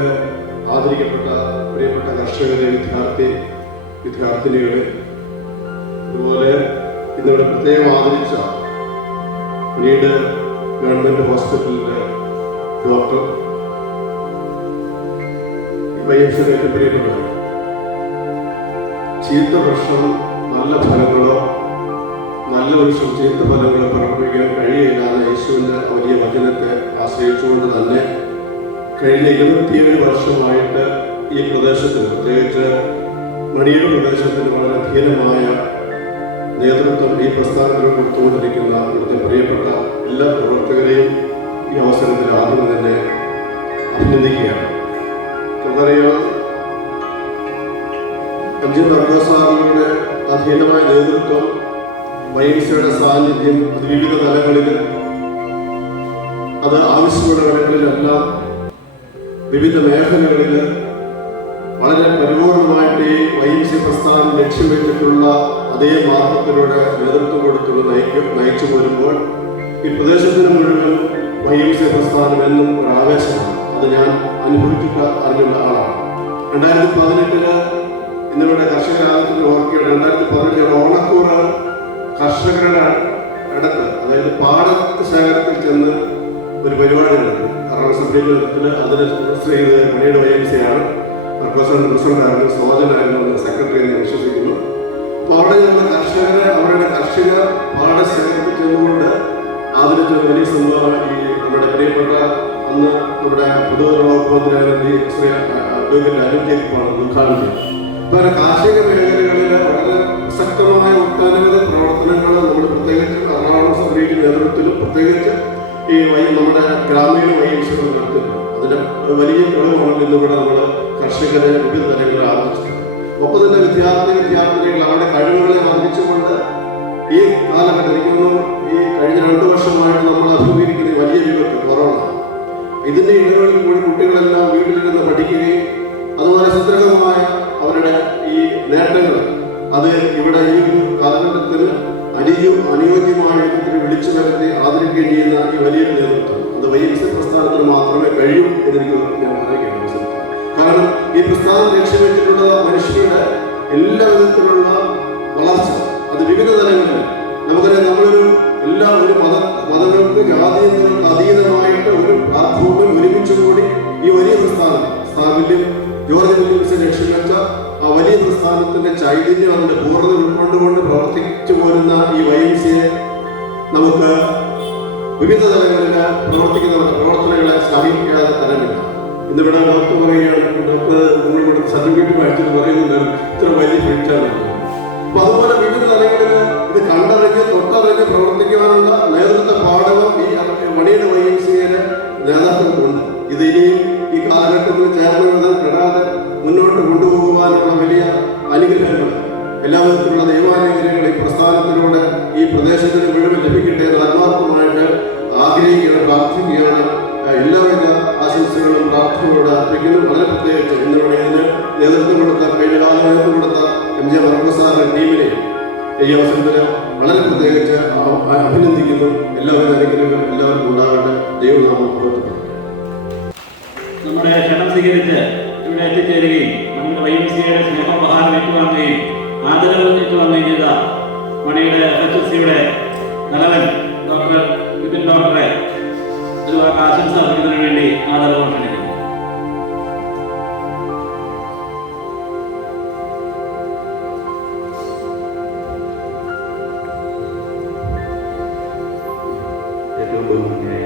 ആദരിക്കപ്പെട്ട പ്രിയപ്പെട്ട കർഷകരെ, വിദ്യാർത്ഥിനികളെ, അതുപോലെ ഇന്നിവിടെ പ്രത്യേകം ആദരിച്ച പിന്നീട് ഗവൺമെൻറ് ഹോസ്പിറ്റലിലെ ഡോക്ടർ, YMCAയുടെ പ്രിയപ്പെട്ടവർ, ചീത്ത വർഷം നല്ല ഫലങ്ങളോ നല്ല വർഷം ചീത്ത ഫലങ്ങളോ പ്രകടിപ്പിക്കാൻ കഴിയില്ലാതെ യേശുവിൻ്റെ വലിയ വചനത്തെ ആശ്രയിച്ചുകൊണ്ട് തന്നെ കഴിഞ്ഞ 27 വർഷമായിട്ട് ഈ പ്രദേശത്തിന്, പ്രത്യേകിച്ച് മണിയുടെ പ്രദേശത്തിന് വളരെ ധീരമായ നേതൃത്വം ഈ പ്രസ്ഥാനത്തിൽ കൊടുത്തുകൊണ്ടിരിക്കുന്ന ഇവിടുത്തെ പ്രിയപ്പെട്ട എല്ലാ പ്രവർത്തകരെയും ഈ അവസരത്തിൽ ആദ്യം തന്നെ അഭിനന്ദിക്കുകയാണ്. നമുക്കറിയാം, എം.ജി. വർഗീസ് സാറിന്റെ അധീനമായ നേതൃത്വം, YMCA സാന്നിധ്യം അത് വിവിധ തലങ്ങളിൽ, അത് ആവശ്യമുള്ള ഇടങ്ങളിലെല്ലാം വിവിധ മേഖലകളിൽ വളരെ പരിപൂർണമായിട്ട് ഈ YMCA പ്രസ്ഥാനം ലക്ഷ്യം വെച്ചിട്ടുള്ള അതേ മാർഗത്തിലൂടെ നേതൃത്വം കൊടുത്തുള്ള നയിച്ചു പോരുമ്പോൾ ഈ പ്രദേശത്തിന് മുഴുവൻ YMCA പ്രസ്ഥാനം എന്നും ഒരു ആവേശമാണ്. അത് ഞാൻ അനുഭവിച്ചിട്ട് അറിഞ്ഞുള്ള ആളാണ്. 2018 ഇന്നിവിടെ കർഷകരാഗത്തിന് ഓർക്കുകയാണ്. 2018 ഓണക്കൂറ് കർഷകരുടെ അടുത്ത്, അതായത് പാടത്ത് ശേഖരത്തിൽ ചെന്ന് ഒരു പരിപാടി നടത്തി. കാരണം സഭയിൽ അതിന് സ്പോൺസർ ചെയ്ത് മണിയുടെ YMCA ആണ്. പ്രസിഡന്റായിരുന്നു, സോജനായിരുന്നു സെക്രട്ടറി എന്ന് വിശ്വസിക്കുന്നു. അപ്പോൾ അവിടെ നിന്ന് കർഷകരെ, അവരുടെ കാർഷിക പാടശേഖരത്തിൽ ചെന്നുകൊണ്ട് ആദരിച്ച വലിയ സംഭവമാണ് ഈ നമ്മുടെ പ്രിയപ്പെട്ട അന്ന് നമ്മുടെ പൊതുവകുപ്പ് മന്ത്രി ശ്രീ അഡ്വക്കേറ്റ് അരുൺ ജെയ്റ്റ്ലിയാണ് ഉദ്ഘാടനം ചെയ്തത്. അപ്പോൾ കാർഷിക മേഖലകളിൽ വളരെ ശക്തമായ ഒട്ടനവധി പ്രവർത്തനങ്ങൾ നമ്മൾ പ്രത്യേകിച്ച് എറണാകുളം സഭയുടെ നേതൃത്വത്തിലും പ്രത്യേകിച്ച് ഈ നമ്മുടെ ഗ്രാമീണ YMCA നടത്തുന്നു. അതിൻ്റെ വലിയ തെളിവാണ് ഇന്നിവിടെ നമ്മൾ കർഷകരെ വിവിധ തലങ്ങളിൽ ആദരിച്ചിട്ടുണ്ട്. ഒപ്പം തന്നെ വിദ്യാർത്ഥിനികൾ അവരുടെ കഴിവുകളെ വർദ്ധിച്ചുകൊണ്ട് ഈ കാലഘട്ടത്തിലേക്ക് ഈ കഴിഞ്ഞ 2 വർഷമായിട്ട് നമ്മൾ അഭിമുഖീകരിക്കുന്ന വലിയ വിപത്ത് കൊറോണ, ഇതിൻ്റെ ഇടവേളയിൽ കൂടി കുട്ടികളെല്ലാം വീട്ടിലിരുന്ന് പഠിക്കുകയും അതുപോലെ ചിത്രകരമായ അവരുടെ ഈ നേട്ടങ്ങൾ അത് ഇവിടെ ഈ ഒരു കാലഘട്ടത്തിൽ അനുയോജ്യമായ വിധത്തിൽ വിളിച്ചു വരുത്തി ആദരിക്കുകയും ചെയ്യുന്ന ഈ വലിയ നേതൃത്വം അത് YMCA പ്രസ്ഥാനത്തിന് മാത്രമേ കഴിയൂ എന്നെനിക്ക് ഞാൻ പറയുകയാണ്. കാരണം ഈ പ്രസ്ഥാനം ലക്ഷ്യം വെച്ചിട്ടുള്ള മനുഷ്യരുടെ എല്ലാ വിധത്തിലുള്ള വളർച്ച, അത് വിവിധ തലങ്ങളിൽ നമുക്കറിയാം. നമ്മളൊരു ഒരു മതങ്ങൾക്ക് ജാതീയങ്ങൾക്ക് അതീതമായിട്ട് ഒരു പ്ലാറ്റ്ഫോമിൽ ഒരുമിച്ച് കൂടി ഈ വലിയ പ്രസ്ഥാനം ജോർജ് വില്യംസ് ലക്ഷ്യം വെച്ച ആ വലിയ പ്രസ്ഥാനത്തിന്റെ ചൈതന്യം, അതിന്റെ പൂർണ്ണത ഉൾക്കൊണ്ടുകൊണ്ട് പ്രവർത്തിച്ചു പോരുന്ന ഈ YMCA നമുക്ക് വിവിധ തലങ്ങളിൽ പ്രവർത്തിക്കുന്ന പ്രവർത്തനങ്ങളെ ശ്ലാഘിക്കാതെ തരമില്ല. ഇന്നിവിടെ ഡോക്ടർ പറയുകയാണ്, ഡോക്ടർ നിങ്ങളിവിടെ സർട്ടിഫിക്കറ്റ് വായിച്ചത് പറയുന്നുണ്ട് ഇത്ര വലിയ ഫിറ്റാണ്. അപ്പൊ അതുപോലെ വിവിധ തലങ്ങളിൽ ഇത് കണ്ടറിഞ്ഞ് തൊട്ടറിഞ്ഞ് പ്രവർത്തിക്കുവാനുള്ള നേതൃത്വ പാഠകം ഈ മണിയുടെ YMCA നേതാക്കൾക്കുണ്ട്. ഇത് ഇനിയും ഈ കാലഘട്ടത്തിൽ ചേർന്ന് പെടാതെ മുന്നോട്ട് കൊണ്ടുപോകുവാനുള്ള വലിയ അനുഗ്രഹങ്ങൾ, എല്ലാ വിധത്തിലുള്ള ദൈവാനുഗ്രഹങ്ങൾ ഈ പ്രസ്ഥാനത്തിലൂടെ ഈ പ്രദേശത്തിന് മുഴുവൻ ലഭിക്കട്ടെ എന്ന് ആത്മാർത്ഥമായിട്ട് ആഗ്രഹിക്കുകയാണ്, പ്രാർത്ഥിക്കുകയാണ്. എല്ലാവിധ ആശംസകളും പ്രാർത്ഥനയോട് അർപ്പിക്കുന്നു. വളരെ പ്രത്യേകിച്ച് ഇന്നിവിടെ ഇതിന് നേതൃത്വം കൊടുത്ത, കഴിഞ്ഞ കാലം നേതൃത്വം കൊടുത്ത M.J. വർഗീസ് സാറിന്റെ ടീമിനെ ഈ അവസരത്തിൽ വളരെ പ്രത്യേകിച്ച് അഭിനന്ദിക്കുന്നു. എല്ലാവരും അനുഗ്രഹങ്ങളും എല്ലാവർക്കും ഉണ്ടാകട്ടെ. ദൈവനാമം പ്രവർത്തിക്കുന്നു. നമ്മുടെ ക്ഷണം സ്വീകരിച്ച് ഇവിടെ എത്തിച്ചേരുകയും നമ്മുടെ YMCA സ്നേഹോപഹാരം ഏറ്റുവാങ്ങുകയും ആദരവ് ഏറ്റുവാങ്ങുകയും ചെയ്ത മണിയുടെ FHSയുടെ തലവൻ ഡോക്ടർ വിപിൻ ഡോക്ടറെ ഒരു ആശംസ അർപ്പിക്കുന്നതിന് വേണ്ടി ആദരവ് ക്ഷണിക്കുന്നു. ഏറ്റവും ബഹുമാനിയായ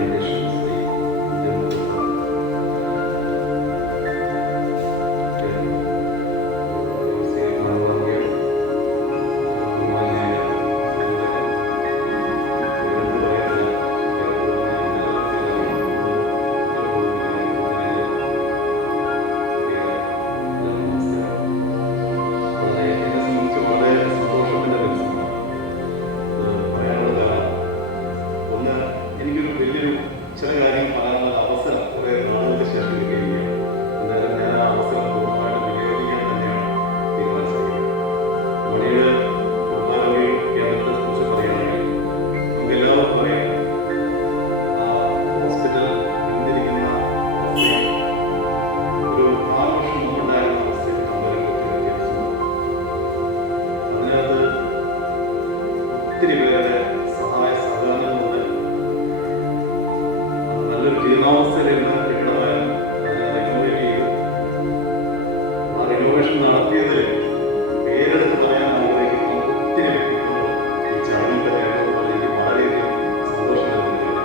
ഒത്തിരി പേരുടെ സഹായ സഹകരണങ്ങളുണ്ട്. നല്ലൊരു ജീർണാവസ്ഥയിൽ കിടന്നാലും അതിനെ റിനോവേറ്റ് ചെയ്തു. ആ റിനോവേഷൻ നടത്തിയതിൽ പേരെടുത്ത് പറയാൻ ആഗ്രഹിക്കുന്ന ഒത്തിരി വ്യക്തിത്വങ്ങൾ ഈ ചടങ്ങിൽ തന്നെയുള്ളത് എനിക്ക് വളരെയധികം സന്തോഷം നൽകുന്നുണ്ട്.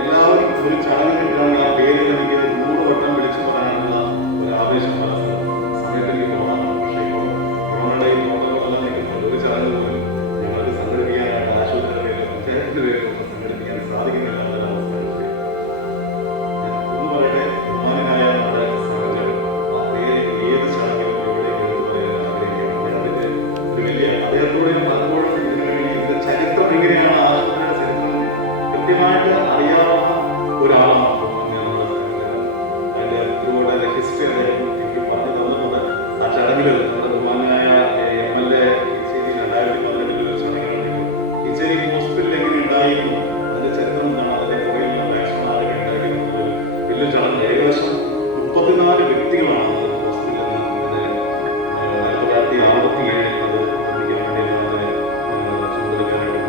എല്ലാവരും ഒരു ചടങ്ങ് കിട്ടുകയാണെങ്കിൽ ആ പേരിൽ എനിക്ക് 100 വട്ടം വിളിച്ചു പറയാനുള്ള ഒരു ആവേശം പല സമയത്ത് എനിക്ക് തോന്നാറുണ്ട്. പക്ഷേ ഇപ്പോൾ കൊറോണയുടെ ഈ പ്രോട്ടോകോളെല്ലാം നിൽക്കുന്നുണ്ട്. ഒരു ചടങ്ങ് പോലും ഞങ്ങൾക്ക് സംഘടിപ്പിക്കാനായിട്ട് ആശുപത്രികളിൽ പഞ്ചായത്തിന് പേരിലൊന്നും സംഘടിപ്പിക്കാൻ സാധിക്കുന്നില്ല എന്നൊരവസ്ഥ. കൃത്യമായിട്ട് അറിയാവുന്ന ഒരാളാണ് അതിന്റെ ഒരുപാട് ഹിസ്റ്ററി അദ്ദേഹം പറഞ്ഞു തന്നിട്ടുണ്ട്. ആ ചടങ്ങിൽ നമ്മുടെ ബഹുമാനായ MLA കിച്ചേരി 2018 ചടങ്ങുകളിൽ കിച്ചേരി ഹോസ്പിറ്റൽ എങ്ങനെ ഉണ്ടായിരുന്നു അതിന്റെ ചരിത്രം എന്താണ്, അതിന്റെ പുറകിലുള്ള ബാക്ക്ഗ്രൗണ്ട് ആരൊക്കെ ഉണ്ടായിരുന്നത് വലിയ ചടങ്ങ്. ഏകദേശം 34 വ്യക്തികളാണ് ഹോസ്പിറ്റലിൽ നിന്ന് 1967 അത് നിർമ്മിക്കാൻ വേണ്ടി അതിനെ ചുമതലക്കാരായിട്ട്.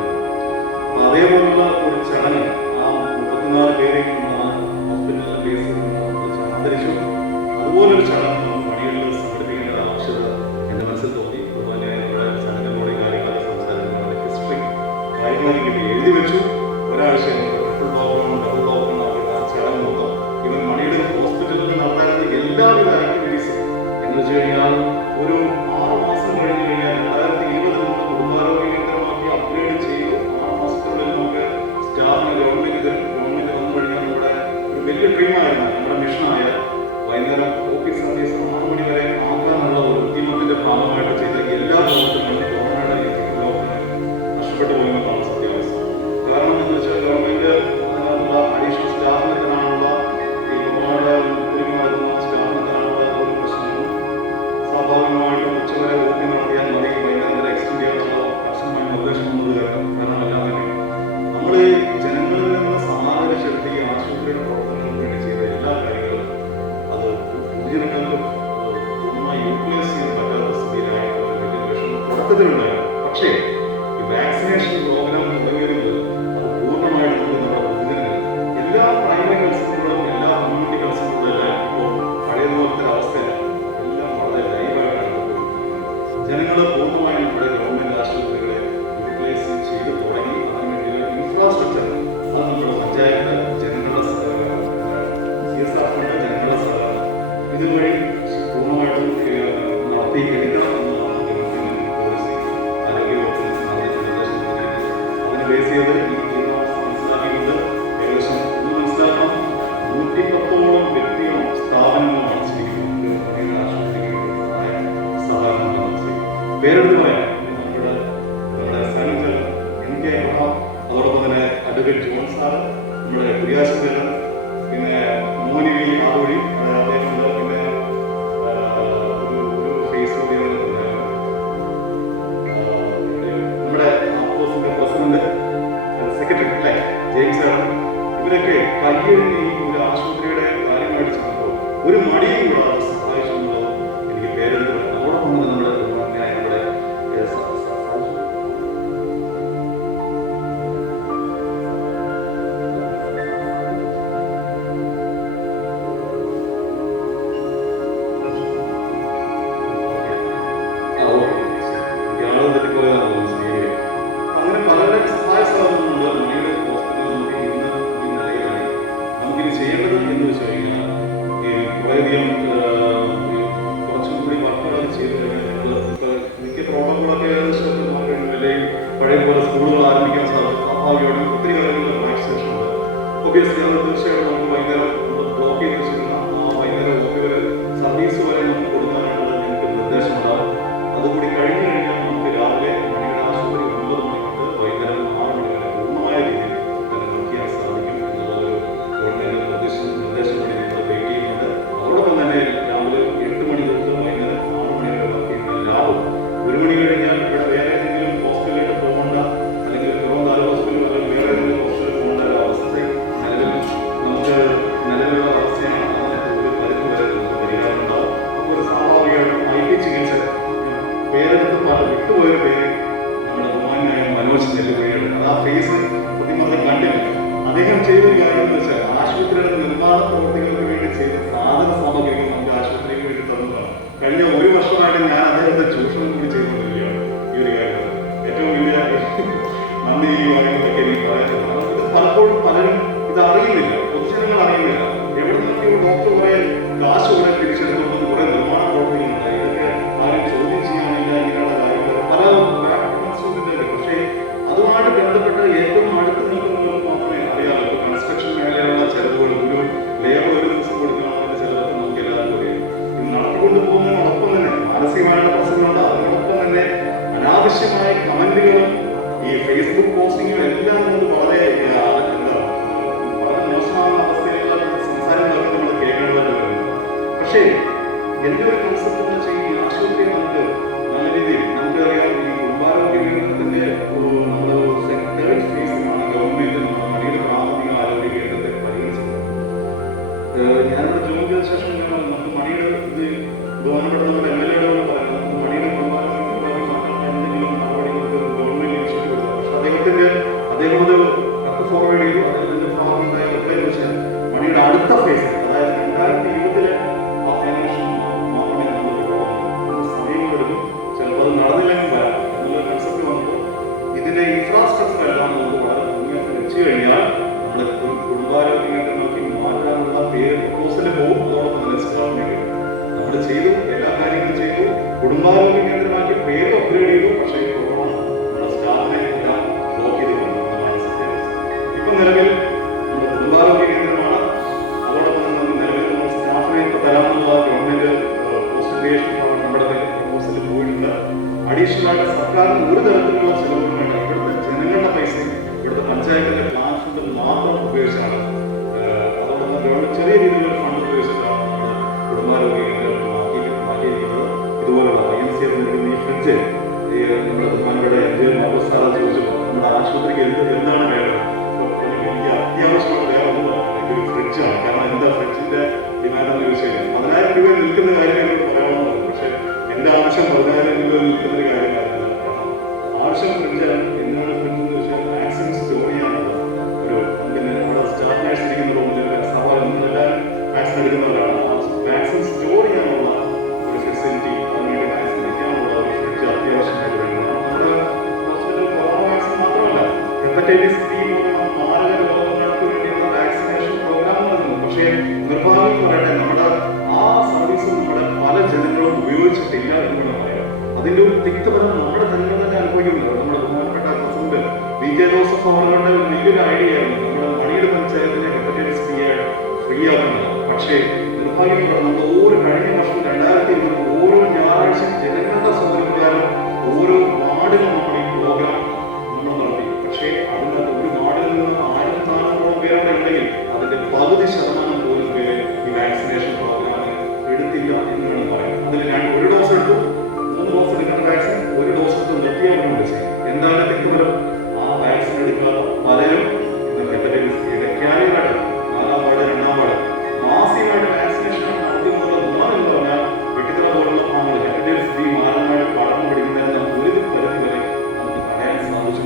അതേപോലുള്ള ഒരു ചടങ്ങ് ആ 34 പേരെയും ഹോസ്പിറ്റലിലെ കേസ് അന്തരിച്ചു. അതുപോലൊരു ചടങ്ങ് മണികളിൽ സംഘടിപ്പിക്കേണ്ട ആവശ്യകത എൻ്റെ മനസ്സിൽ തോന്നി. അതുപോലെ നമ്മുടെ സംഘടനയുടെ കാര്യങ്ങളൊക്കെ സംസാരിക്കുന്ന ഹിസ്റ്ററി കാര്യങ്ങളൊക്കെ എഴുതി വെച്ചു. ഒരാഴ്ച ഫുൾ ടോക്കൺ ചടങ്ങ് മൊത്തം ഇവൻ മണിയുടെ ഹോസ്പിറ്റലിൽ നടത്താനുള്ള എല്ലാവിധ ആക്ടിവിറ്റീസും എന്ന് വെച്ച് കഴിഞ്ഞാൽ ഒരു 6 മാസം കഴിഞ്ഞ് കഴിഞ്ഞാൽ 2020 നമ്മൾ കുടുംബാരോഗ്യ കേന്ദ്രമാക്കി അപ്ഗ്രേഡ് ചെയ്തു. 6 മാസത്തിനുള്ളിൽ നമുക്ക് സ്റ്റാഫിന് ഗവൺമെന്റ് വന്നു കഴിഞ്ഞാൽ നമ്മുടെ ഒരു വലിയ ഡ്രീമായിരുന്നു, നമ്മുടെ മിഷനായ വൈകുന്നേരം ഓഫീസ് സർവീസ് 6 മണി വരെ ആക്കാനുള്ള ഒരു ഉദ്യമത്തിന്റെ ഭാഗമായിട്ട് ചെയ്ത എല്ലാ പ്രവർത്തനങ്ങളും ഗവൺമെന്റ് നഷ്ടപ്പെട്ടു പോകുന്നതാണ് സത്യാവസ്ഥ. കാരണം എന്ന് വെച്ചാൽ ഗവൺമെന്റ് അഡീഷണൽ സ്റ്റാഫിന് തരാനുള്ള ഈ ഒരുപാട് സ്റ്റാഫിന് തരാനുള്ള ഒരു പ്രശ്നങ്ങളും സ്വാഭാവികമായിട്ടും ഉച്ചവരെ ഓപ്പി നടത്തിയാൽ മതി, വൈകുന്നേരം എക്സ്റ്റെൻഡ് ചെയ്യാനുള്ള കർശനമായ നിർദ്ദേശം വന്നത് കാരണം എല്ലാം തന്നെ നമ്മൾ ജനങ്ങളിൽ നിന്ന് സമാഹരിച്ചെടുത്ത് ഈ ആശുപത്രിയുടെ പ്രവർത്തനങ്ങൾക്ക് വേണ്ടി ചെയ്ത എല്ലാ കാര്യങ്ങളും അത് പൊതുജനങ്ങൾക്ക് പൂർണ്ണമായി യൂട്ടിലൈസ് ചെയ്യാൻ പറ്റാത്ത സ്ഥിതിയിലായിട്ടുള്ള വലിയ വിഷമം തുടക്കത്തിലുണ്ടായിരുന്നു. പക്ഷേ ഈ വാക്സിനേഷൻ പ്രോഗ്രാം തുടങ്ങിയത് അത് പൂർണ്ണമായിട്ടും നമ്മുടെ പൊതുജനങ്ങൾ എല്ലാ പ്രൈമറി കൺസേണുകളും എല്ലാ കമ്മ്യൂണിറ്റി കൺസേണുകളും എല്ലാം ഇപ്പോൾ പഴയതുപോലത്തെ അവസ്ഥയില്ല. എല്ലാം വളരെ ലൈവായിട്ടാണ് ജനങ്ങൾ പൂർണ്ണമായും നമ്മുടെ ഗവൺമെന്റ് ആശുപത്രികളെ യൂട്ടിലൈസ് ചെയ്ത് തുടങ്ങി. അതിനുവേണ്ടി ഇൻഫ്രാസ്ട്രക്ചർ അത് നമ്മുടെ പഞ്ചായത്ത് ജനങ്ങളുടെ സഹകരണം, CSR ഫണ്ട് ജനങ്ങളുടെ സഹകരണം ഇതുവഴി പൂർണ്ണമായിട്ടും നടത്തി എടുക്കണം എന്നതാണ് ഗവൺമെന്റ് പോളിസി. ആരോഗ്യവകുപ്പിന് നിർദ്ദേശം അതിന് ബേസ് ചെയ്ത് ഈ തീരുമാനം മനസ്സിലാക്കിക്കൊണ്ട് ഏകദേശം മനസ്സിലാക്കണം 110ഓളം വ്യക്തികളും സ്ഥാപനങ്ങളും അടച്ചിരിക്കുന്നു ആശുപത്രിക്ക് സഹകരണം പേരെടുത്ത് പറയാം. നമ്മുടെ സാനിറ്റർ NK അബ്രഹാം, അതോടൊപ്പം തന്നെ അഡ്വക്കേറ്റ് ജോൺ സാറ്, നമ്മുടെ കുര്യാശങ്കരൻ, പിന്നെ മോനിവി ആദോഴി അദ്ദേഹമുണ്ട്, പിന്നെ ഒരു ഫേസ്ബുക്ക് നമ്മുടെ ആഫോസിന്റെ പ്രസിഡന്റ് സെക്രട്ടറി ജെയിംസ് സാർ, ഇവരൊക്കെ കയ്യൊഴിഞ്ഞ് ഈ ഒരു ആശുപത്രിയുടെ കാര്യമായിട്ട് ചെന്നപ്പോൾ ഒരു മടിയും കൂടാതെ സഹായിച്ചുള്ളത് എനിക്ക് പേരെടുത്ത് പറയാം. അതോടൊപ്പം തന്നെ നമ്മുടെ അങ്ങനെ പലരുടെ സഹായ സഹകരണമുണ്ട്. മണിയുടെ ഹോസ്പിറ്റലിൽ നമുക്ക് ഇന്ന് ഈ നിലയിലായി. നമുക്കിനി ചെയ്യേണ്ടത് എന്ന് വെച്ച് കഴിഞ്ഞാൽ ഈ കുറേയധികം കുറച്ചും കൂടി വർക്കുകളൊക്കെ ചെയ്ത് കഴിഞ്ഞാൽ മിക്ക പ്രോഗ്രാമുകളൊക്കെ ഏകദേശം അല്ലെങ്കിൽ പഴയ പോലെ സ്കൂളുകൾ ആരംഭിക്കാൻ സാധിക്കും. സ്വാഭാവികമായിട്ടും ഒത്തിരി കാര്യങ്ങൾ വാക്സിനേഷൻ ഉണ്ട്. ഒബിയസ്ലി അത് തീർച്ചയായിട്ടും നമുക്ക് വൈകുന്നേരം ബ്ലോക്ക് ചെയ്ത് വെച്ചിരുന്ന വൈകുന്നേരം സർവീസ് വരെ നമുക്ക് കൊടുക്കാനാണ് എനിക്ക് നിർദ്ദേശമുണ്ടാകും. അതുകൂടി കഴിഞ്ഞു കഴിഞ്ഞാൽ നമുക്ക് രാവിലെ മണിയുടെ ആശുപത്രി 9 മണി തൊട്ട് വൈകുന്നേരം 6 മണി വരെ പൂർണ്ണമായ രീതിയിൽ തന്നെ വർക്ക് ചെയ്യാൻ സാധിക്കും എന്നുള്ളൊരു ഗവൺമെന്റ് നിർദ്ദേശം കൂടി നമ്മൾ വെയിറ്റ് ചെയ്യുന്നുണ്ട്. അതോടൊപ്പം തന്നെ രാവിലെ 8 മണി തൊട്ട് വൈകുന്നേരം 6 മണി വരെ വർക്ക് ചെയ്യുന്ന എല്ലാവരും 1 മണി കഴിഞ്ഞാൽ ഇവിടെ വേറെ ഏതെങ്കിലും ഹോസ്പിറ്റലിലേക്ക് പോകേണ്ട, അല്ലെങ്കിൽ കൊറോണ ഹോസ്പിറ്റലിൽ അല്ലെങ്കിൽ വേറെ ഏതെങ്കിലും ഹോസ്പിറ്റലിൽ പോകേണ്ട ഒരു അവസ്ഥ നിലവിലുള്ള അവസ്ഥയാണ്. അതിനകത്ത് ഒരു പരിധി വരെ നമുക്ക് പരിഹാരം ഉണ്ടാവും. അപ്പോൾ ഒരു സ്വാഭാവികമായിട്ടും IT ചികിത്സ പേരെടുത്ത് വിട്ടുപോയൊരു പേര് നമ്മുടെ ബഹുമാനായ മനോജ് നെല്ലുപുഴയുടെ അത് ആ ഫേസ് പ്രതിമർദ്ദം കണ്ടില്ല. അദ്ദേഹം ചെയ്തൊരു കാര്യം എന്ന് വെച്ചാൽ ആശുപത്രിയുടെ നിർമ്മാണ പ്രവർത്തികൾക്ക് വേണ്ടി ചെയ്ത സാധന സാമഗ്രികൾ നമുക്ക് ആശുപത്രിക്ക് വേണ്ടി തന്നതാണ്. കഴിഞ്ഞ 1 വർഷമായിട്ട് ഞാൻ അദ്ദേഹത്തെ ചൂഷണം കൂടി ചെയ്തുകൊണ്ടിരിക്കുകയാണ്. ഈ ഒരു കാര്യം ഏറ്റവും വലിയ നന്ദി ഈ കാര്യങ്ങളൊക്കെ എനിക്ക് പറയാനുള്ളത്. ഇത് പലപ്പോഴും പലരും ഇത് അറിയുന്നില്ല, പൊതുജനങ്ങൾ അറിയുന്നില്ല. എവിടെ നിന്നൊക്കെ ഒരു ഡോക്ടർ കുറെ കാശ് കുറെ തിരിച്ചെടുത്തുകൊണ്ട് കുറെ നിർമ്മാണ പ്രവർത്തനങ്ങളുണ്ട്. ഇതൊക്കെ ആരും ചോദ്യം ചെയ്യാനില്ല. ഇങ്ങനെയുള്ള കാര്യങ്ങൾ പല ഇൻസ്റ്റിറ്റ്യൂട്ടിന്റെ പക്ഷേ അതുമായിട്ട് ബന്ധപ്പെട്ട് ഏറ്റവും അടുത്ത് നിൽക്കുന്നവർക്ക് മാത്രമേ അറിയാമല്ലോ. കൺസ്ട്രക്ഷൻ മേഖലയിലുള്ള ചെലവുകൾ ഒരു ലേബർ ഒരു ദിവസം കൊടുക്കാനുള്ള ചെലവ് നമുക്ക് എല്ലാവർക്കും അറിയാം. ഇത് നടത്തിക്കൊണ്ടു പോകുന്നതിനോടൊപ്പം തന്നെ മാനസികമായുള്ള പ്രശ്നങ്ങളുണ്ട്. അതിനോടൊപ്പം തന്നെ അനാവശ്യമായ കമന്റുകളും ഈ ഫേസ്ബുക്ക് പോസ്റ്റിങ്ങും എല്ലാം കൊണ്ട് വളരെ എന്താ ഇതിന്റെ ഇൻഫ്രാസ്ട്രക്ചർ എല്ലാം നമുക്ക് വളരെ ഭംഗിയായിട്ട് വെച്ച് കഴിഞ്ഞാൽ നമ്മുടെ ഒരു കുടുംബാരോഗ്യ കേന്ദ്രമാക്കി മാറ്റാനുള്ള പേര് പ്രപ്പോസൽ പോകും. അതോടൊപ്പം തന്നെ സ്റ്റാഫിനെ നമ്മൾ ചെയ്തു, എല്ലാ കാര്യങ്ങളും ചെയ്തു, കുടുംബാരോഗ്യ കേന്ദ്രമാക്കി പേര് അപ്ഗ്രേഡ് ചെയ്തു. പക്ഷേ കൊറോണ നമ്മുടെ സ്റ്റാഫിനെ എല്ലാം ബ്ലോക്ക് ചെയ്ത് കൊണ്ടുവന്നതാണ് സത്യാവസ്ഥ. ഇപ്പൊ നിലവിൽ നമ്മുടെ കുടുംബാരോഗ്യ കേന്ദ്രമാണ്. അതോടൊപ്പം തന്നെ നിലവിൽ നമ്മൾ സ്റ്റാഫിനെ ഇപ്പൊ തരാനുള്ള ഗവൺമെന്റ് പോസ്റ്റ് ഗ്രാജുവേഷൻ നമ്മുടെ പ്രപ്പോസലിൽ പോയിട്ടുണ്ട്. അഡീഷണൽ ആയിട്ട് സർക്കാരിന് ഒരു തരത്തിലുള്ള ചെലവും വേണ്ട. ഇവിടുത്തെ ജനങ്ങളുടെ പൈസയും ഇവിടുത്തെ പഞ്ചായത്തിന്റെ പ്ലാൻ ഫണ്ട് മാത്രം ഉപയോഗിച്ചാണ്. അതോടൊപ്പം ഗവൺമെന്റ് ചെറിയ രീതിയിലുള്ള ഫണ്ട് ഉപയോഗിച്ചിട്ടാണ് നമ്മുടെ കുടുംബാരോഗ്യ കേന്ദ്രം മാറ്റിയിരിക്കുന്നത്. ഇതുപോലുള്ള IMC നിർമ്മിക്കുന്ന ഈ ഫ്രിഡ്ജ് നമ്മുടെ ബഹുമാനപ്പെട്ട MJ മാബൂസ് സാറ് ചോദിച്ചപ്പോൾ നമ്മുടെ ആശുപത്രിക്ക് എന്താണ് വേണ്ടത്? എനിക്ക് അത്യാവശ്യമാണ് വേറെ ഒന്നും ഒരു ഫ്രിഡ്ജാണ്. കാരണം എന്താ ഫ്രിഡ്ജിന്റെ ഡിമാൻഡ് എന്ന് ചോദിച്ചു കഴിഞ്ഞാൽ 10,000 രൂപ നിൽക്കുന്ന കാര്യം എന്നോട് പറയാവുന്നതാണ്. പക്ഷേ എന്റെ ആവശ്യം 10,000 രൂപ നിൽക്കുന്ന ഒരു കാര്യമായിരുന്നു. കാരണം ആവശ്യം ഫ്രിഡ്ജാണ്. എന്താണ് ഫ്രിഡ്ജ് എന്ന് വെച്ചാൽ വാക്സിൻ സ്റ്റോർ ചെയ്യാനുള്ള ഒരു പിന്നെ നമ്മുടെ സ്റ്റാഫ് നഴ്സ് ഇരിക്കുന്ന റൂമിൽ എല്ലാവരും വാക്സിൻ എടുക്കുന്നവരാണ്. ആ വാക്സിൻ സ്റ്റോർ ചെയ്യാനുള്ള ഒരു ഫെസിലിറ്റി, അതിനുവേണ്ടി വാക്സിൻ വയ്ക്കാനുള്ള ഒരു ഫ്രിഡ്ജ് അത്യാവശ്യമായിട്ട് വേണം. നമ്മുടെ ഹോസ്പിറ്റലിൽ കൊറോണ വാക്സിൻ മാത്രമല്ല, ഹെപ്പറ്റൈറ്റിസ് B പോലുള്ള മാരക രോഗങ്ങൾക്ക് വേണ്ടിയുള്ള വാക്സിനേഷൻ പ്രോഗ്രാം നടക്കുന്നു. പക്ഷേ നിർഭാഗ്യം പറയട്ടെ, നമ്മുടെ ആ സർവീസ് നമ്മുടെ പല ജനങ്ങളും ഉപയോഗിച്ചിട്ടില്ല എന്ന് വേണം പറയാം. അതിന്റെ ഒരു തിക്തഫലം നമ്മുടെ ജനങ്ങൾ തന്നെ അനുഭവിക്കുന്നുണ്ട്. നമ്മുടെ ബഹുമാനപ്പെട്ട പ്രസിഡന്റ് VJ ജോസഫ് അവരുടെ വലിയൊരു ഐഡിയ ആയിരുന്നു നമ്മുടെ മണിയുടെ പഞ്ചായത്തിലെ ഹെപ്പറ്റൈറ്റിസ് B ഫ്രീ ആക്കുന്നത്. പക്ഷേ നിർഭാഗ്യം നമ്മൾ കഴിഞ്ഞ വർഷം 2020 ഓരോ ഞായറാഴ്ച ജനങ്ങളുടെ സൗകര്യപ്രകാരം ഓരോ വാർഡിലും നമ്മൾ ഈ പ്രോഗ്രാം നമ്മൾ നടത്തി. പക്ഷേ അതിനകത്ത് ഒരു വാർഡിൽ നിന്ന് 1400 പേരുടെ ഉണ്ടെങ്കിൽ അതിന്റെ പകുതി ശതമാനം പോലും പേര് ഈ വാക്സിനേഷൻ പ്രോഗ്രാമിൽ എടുത്തില്ല എന്ന് വേണം പറയാം. അതിൽ ഞാൻ ഒരു ഡോസ് എടുത്തു, 3 ഡോസ് എടുക്കേണ്ട വാക്സിൻ ഒരു ഡോസ് എടുത്ത് നിർത്തിയാൽ വിളിച്ചത്. എന്താണ് തിക്തഫലം? ആ വാക്സിൻ എടുക്കാത്ത പലരും ഇന്ന് ഹെപ്പറ്റൈറ്റിസ് ബിയുടെ ക്യാരിയറായിട്ട് 4ാം വാർഡ് 2ാം വാർഡ് മാസികമായിട്ട് വാക്സിനേഷൻ നടത്തിയുള്ള ഗുണം എന്ന് പറഞ്ഞാൽ വെട്ടിത്തറ പോലുള്ള ഭാഗങ്ങൾ ഹെപ്പറ്റൈറ്റിസ് ബി മാരകമായിട്ട് പടർന്നു പിടിക്കുന്നതിന് ഒരു തരത്തിൽ വരെ നമുക്ക് തടയാൻ സാധിച്ചു.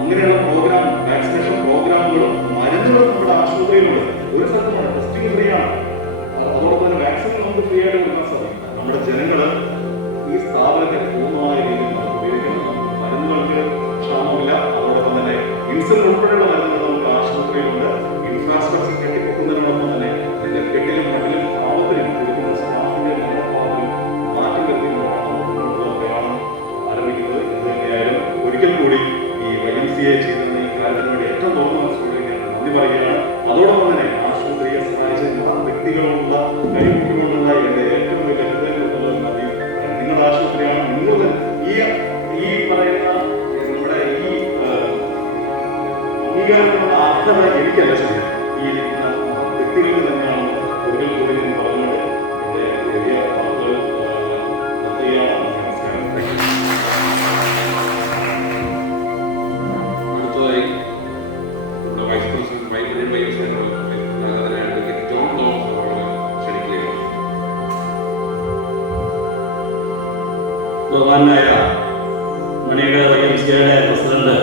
അങ്ങനെയുള്ള പ്രോഗ്രാം വാക്സിനേഷൻ പ്രോഗ്രാമുകളും മരുന്നുകളും നമ്മുടെ ആശുപത്രിയിലുണ്ട്. ഒരു സ്ഥലത്താണ് ടെസ്റ്റിംഗ് ഫ്രീ ആണ്. അതോടൊപ്പം തന്നെ വാക്സിൻ നമുക്ക് ഫ്രീ ആയിട്ട് കൊടുക്കാൻ സാധിക്കും. നമ്മുടെ ജനങ്ങൾ ഈ സ്ഥാപനത്തെ പൂർണ്ണമായ രീതിയിൽ നമുക്ക് ഉപയോഗിക്കണം. നമുക്ക് മരുന്നുകൾക്ക് ക്ഷാമമില്ല. അതോടൊപ്പം തന്നെ ഇൻസുലിൻ ഉൾപ്പെടെയുള്ള മരുന്നുകൾ നമുക്ക് ആശുപത്രിയിലുണ്ട്. ഇൻഫ്രാസ്ട്രക്ചർ കെട്ടിപ്പൊക്കുന്നതിനോടൊപ്പം തന്നെ അതിന്റെ കെട്ടിലും മട്ടിലും പാവത്തിലും കൊടുക്കുന്ന സ്റ്റാഫിന്റെ മനോഭാവത്തിലും മാറ്റി വരുത്തിക്കൊണ്ടാണ് മുന്നോട്ടുള്ള പ്രയാണം ആരംഭിക്കുന്നത്. എന്ന് തന്നെയായാലും ഒരിക്കൽ കൂടി ഈ YMCA ചെയ്യുന്ന ഈ കാര്യത്തിന് വേണ്ടി ഏറ്റവും തുറന്ന മനസ്സോടെ ഞാൻ നന്ദി പറയുകയാണ്. അതോടൊപ്പം തന്നെ ആശുപത്രിയെ സഹായിച്ച എല്ലാ വ്യക്തികളുള്ള കൈകൊണ്ടുള്ള എന്റെ ഏറ്റവും വലിയ ഹൃദയത്തിലുള്ള നന്ദി. നിങ്ങളുടെ ആശുപത്രിയാണ്. നിങ്ങൾ ഈ പറയുന്ന നമ്മുടെ ഈ അംഗീകാരത്തിനുള്ള അർഹത എനിക്കല്ല ശരിയാണ്, ഈ ഇരിക്കുന്ന വ്യക്തികൾ തന്നെയാണ്. ഒരിക്കൽ കൂടി ഞാൻ പറഞ്ഞുകൊണ്ട് എന്റെ വലിയ വാക്കുകൾ നിർത്തുകയാണ്. നമസ്കാരം. അടുത്തതായി നമ്മുടെ വൈസ് പ്രസിഡന്റ് വൈദ്യുതി ജോൺ തോമസ് അവരുടെ ക്ഷണിക്കുകയാണ്. ബഹുമാനായ മണിയുടെ YMCA പ്രസിഡന്റ്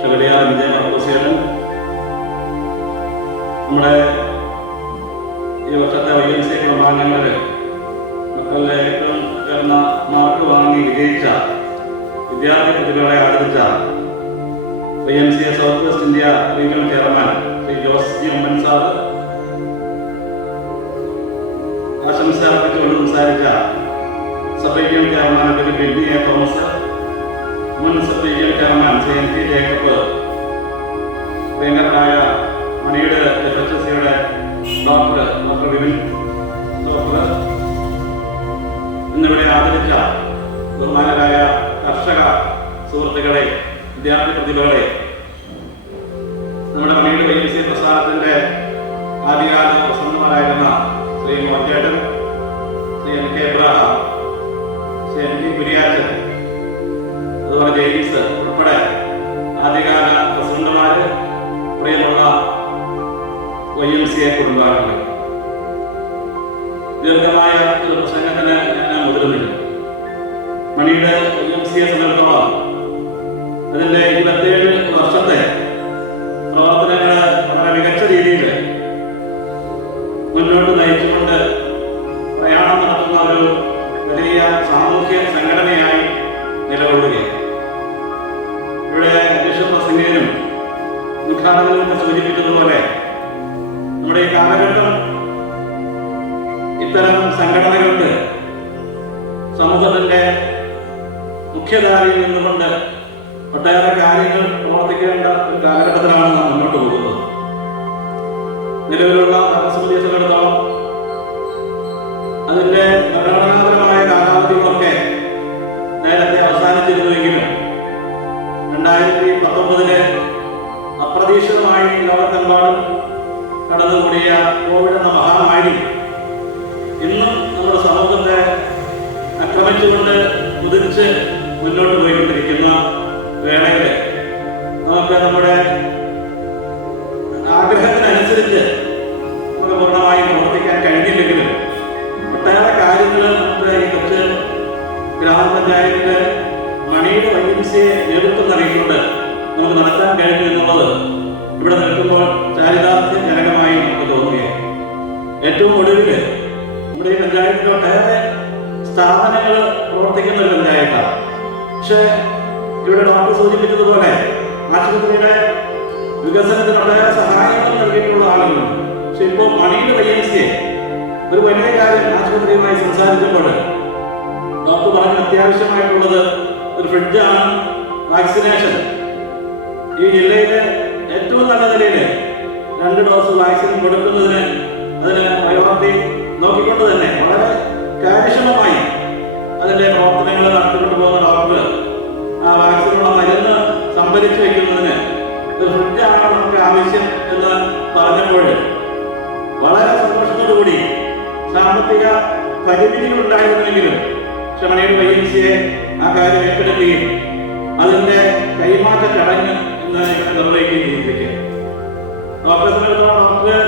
ഷവലിയാർ MJ മാബൂസിയേട്ടൻ, നമ്മുടെ ഈ വർഷത്തെ YMCA കുടുംബാംഗങ്ങളിൽ മക്കളുടെ ഏറ്റവും ഉയർന്ന മാർക്ക് വാങ്ങി വിജയിച്ച വിദ്യാർത്ഥി പ്രതിഭകളെ ആദരിച്ച YMCA south west India regional chairman Shri Jose G. Oommen sir ആശംസ അർപ്പിച്ചുകൊണ്ട് സംസാരിച്ച sub regional chairman advocate Bibi A Thomas, മുൻ sub regional chairman Shri NT Jacob, പ്രിയങ്കരനായ മണിയുടെ FHSCയുടെ ഡോക്ടർ വിപിൻ ഡോക്ടർ എന്നിവിടെ ആദരിച്ച ബഹുമാനരായ കർഷക സുഹൃത്തുക്കളെ, വിദ്യാർത്ഥി പ്രതിഭകളെ, നമ്മുടെ മണിയുടെ YMCA പ്രസ്ഥാനത്തിന്റെ ആദ്യകാല പ്രസിഡന്റുമാരായിരുന്ന ശ്രീ മോഹൻചേട്ടൻ, Shri NK Abraham, Shri NT Kuriachan, അതുപോലെ ജെയിംസ് ഉൾപ്പെടെ ആദ്യകാല പ്രസിഡന്റുമാര്, പ്രിയമുള്ള YMCA കുടുംബാംഗങ്ങൾ, ദീർഘമായ ഒരു പ്രസംഗത്തിന് ഞാൻ മുതിരുന്നില്ല. മണിയുടെ YMCA സംബന്ധിച്ചിടത്തോളം അതിന്റെ 27 വർഷത്തെ പ്രവർത്തനങ്ങൾ വളരെ മികച്ച രീതിയിൽ മുന്നോട്ട് നയിച്ചുകൊണ്ട് പ്രയാണം നടത്തുന്ന ഒരു വലിയ സാമൂഹ്യ സംഘടനയായി നിലകൊള്ളുകയാണ്. തന്നെ സൂചിപ്പിച്ചതുപോലെ നമ്മുടെ ഈ കാലഘട്ടം ഇത്തരം സംഘടനകൾക്ക് സമൂഹത്തിന്റെ മുഖ്യധാരയിൽ നിന്നുകൊണ്ട് ഒട്ടേറെ കാര്യങ്ങൾ പ്രവർത്തിക്കേണ്ട ഒരു കാലഘട്ടത്തിലാണ് നാം മുന്നോട്ട് പോകുന്നത്. നിലവിലുള്ള ഭരണസമിതിയെ സംബന്ധിച്ചിടത്തോളം അതിന്റെ ഭരണഘടനാപരമായ കാലാവധികളൊക്കെ നേരത്തെ അവസാനിച്ചിരുന്നുവെങ്കിലും 2019 അപ്രതീക്ഷിതമായി ലോകത്തെമ്പാടും കടന്നുകൂടിയ കോവിഡ് എന്ന മഹാമാരി ഇന്നും നമ്മുടെ സമൂഹത്തെ ആക്രമിച്ചുകൊണ്ട് കുതിച്ച് മുന്നോട്ട് പോയിക്കൊണ്ടിരിക്കുന്ന വേളയിൽ നമുക്ക് നമ്മുടെ ആഗ്രഹത്തിനനുസരിച്ച് നമുക്ക് പൂർണ്ണമായും പ്രവർത്തിക്കാൻ കഴിഞ്ഞില്ലെങ്കിലും ഒട്ടേറെ കാര്യങ്ങൾ നമ്മുടെ ഈ കൊച്ചു ഗ്രാമപഞ്ചായത്തിലെ മണിയുടെ വൈദ്യുതിയെ നേതൃത്വം നൽകിക്കൊണ്ട് നമുക്ക് നടത്താൻ കഴിഞ്ഞു എന്നുള്ളത് ഇവിടെ നിൽക്കുമ്പോൾ ചാരിതാർത്ഥ്യജനകമായി നമുക്ക് തോന്നുകയാണ്. ഏറ്റവും ഒടുവിൽ നമ്മുടെ ഈ പഞ്ചായത്തിൽ ഒട്ടേറെ സ്ഥാപനങ്ങൾ പ്രവർത്തിക്കുന്ന ഒരു പഞ്ചായത്താണ്. പക്ഷേ ഇവിടെ ഡോക്ടർ സൂചിപ്പിച്ചതുപോലെ ആശുപത്രിയുടെ വികസനത്തിന് ഒട്ടേറെ സഹായങ്ങൾ നൽകിയിട്ടുള്ള ആളുകളുണ്ട്. പക്ഷെ ഇപ്പോൾ മണിയുടെ വൈദ്യുതിയെ ഒരു വലിയ കാര്യം ആശുപത്രിയുമായി സംസാരിച്ചപ്പോൾ ഡോക്ടർ പറഞ്ഞ അത്യാവശ്യമായിട്ടുള്ളത് ഒരു ഫ്രിഡ്ജാണ്, വാക്സിനേഷൻ. ഈ ജില്ലയിലെ ഏറ്റവും നല്ല നിലയിൽ 2 ഡോസ് വാക്സിൻ കൊടുക്കുന്നതിന് അതിന് വയോവർത്തി നോക്കിക്കൊണ്ട് തന്നെ വളരെ കാര്യക്ഷമമായി അതിന്റെ പ്രവർത്തനങ്ങൾ നടത്തിക്കൊണ്ട് പോകുന്ന ഡോക്ടർ ആ വാക്സിനുള്ള മരുന്ന് സംഭരിച്ചു വയ്ക്കുന്നതിന് ഒരു ഫ്രിഡ്ജാണ് നമുക്ക് ആവശ്യം എന്ന് പറഞ്ഞപ്പോൾ വളരെ സന്തോഷത്തോടുകൂടി സാമ്പത്തിക പരിമിതികൾ ഉണ്ടായിരുന്നെങ്കിലും ക്ഷമണയുടെ വൈദ്യുതിയെ ആ കാര്യം ഏറ്റെടുക്കുകയും അതിന്റെ കൈമാറ്റ ചടങ്ങ് ഇന്ന് നിർവഹിക്കുകയും ചെയ്തിരിക്കുക. ഡോക്ടർ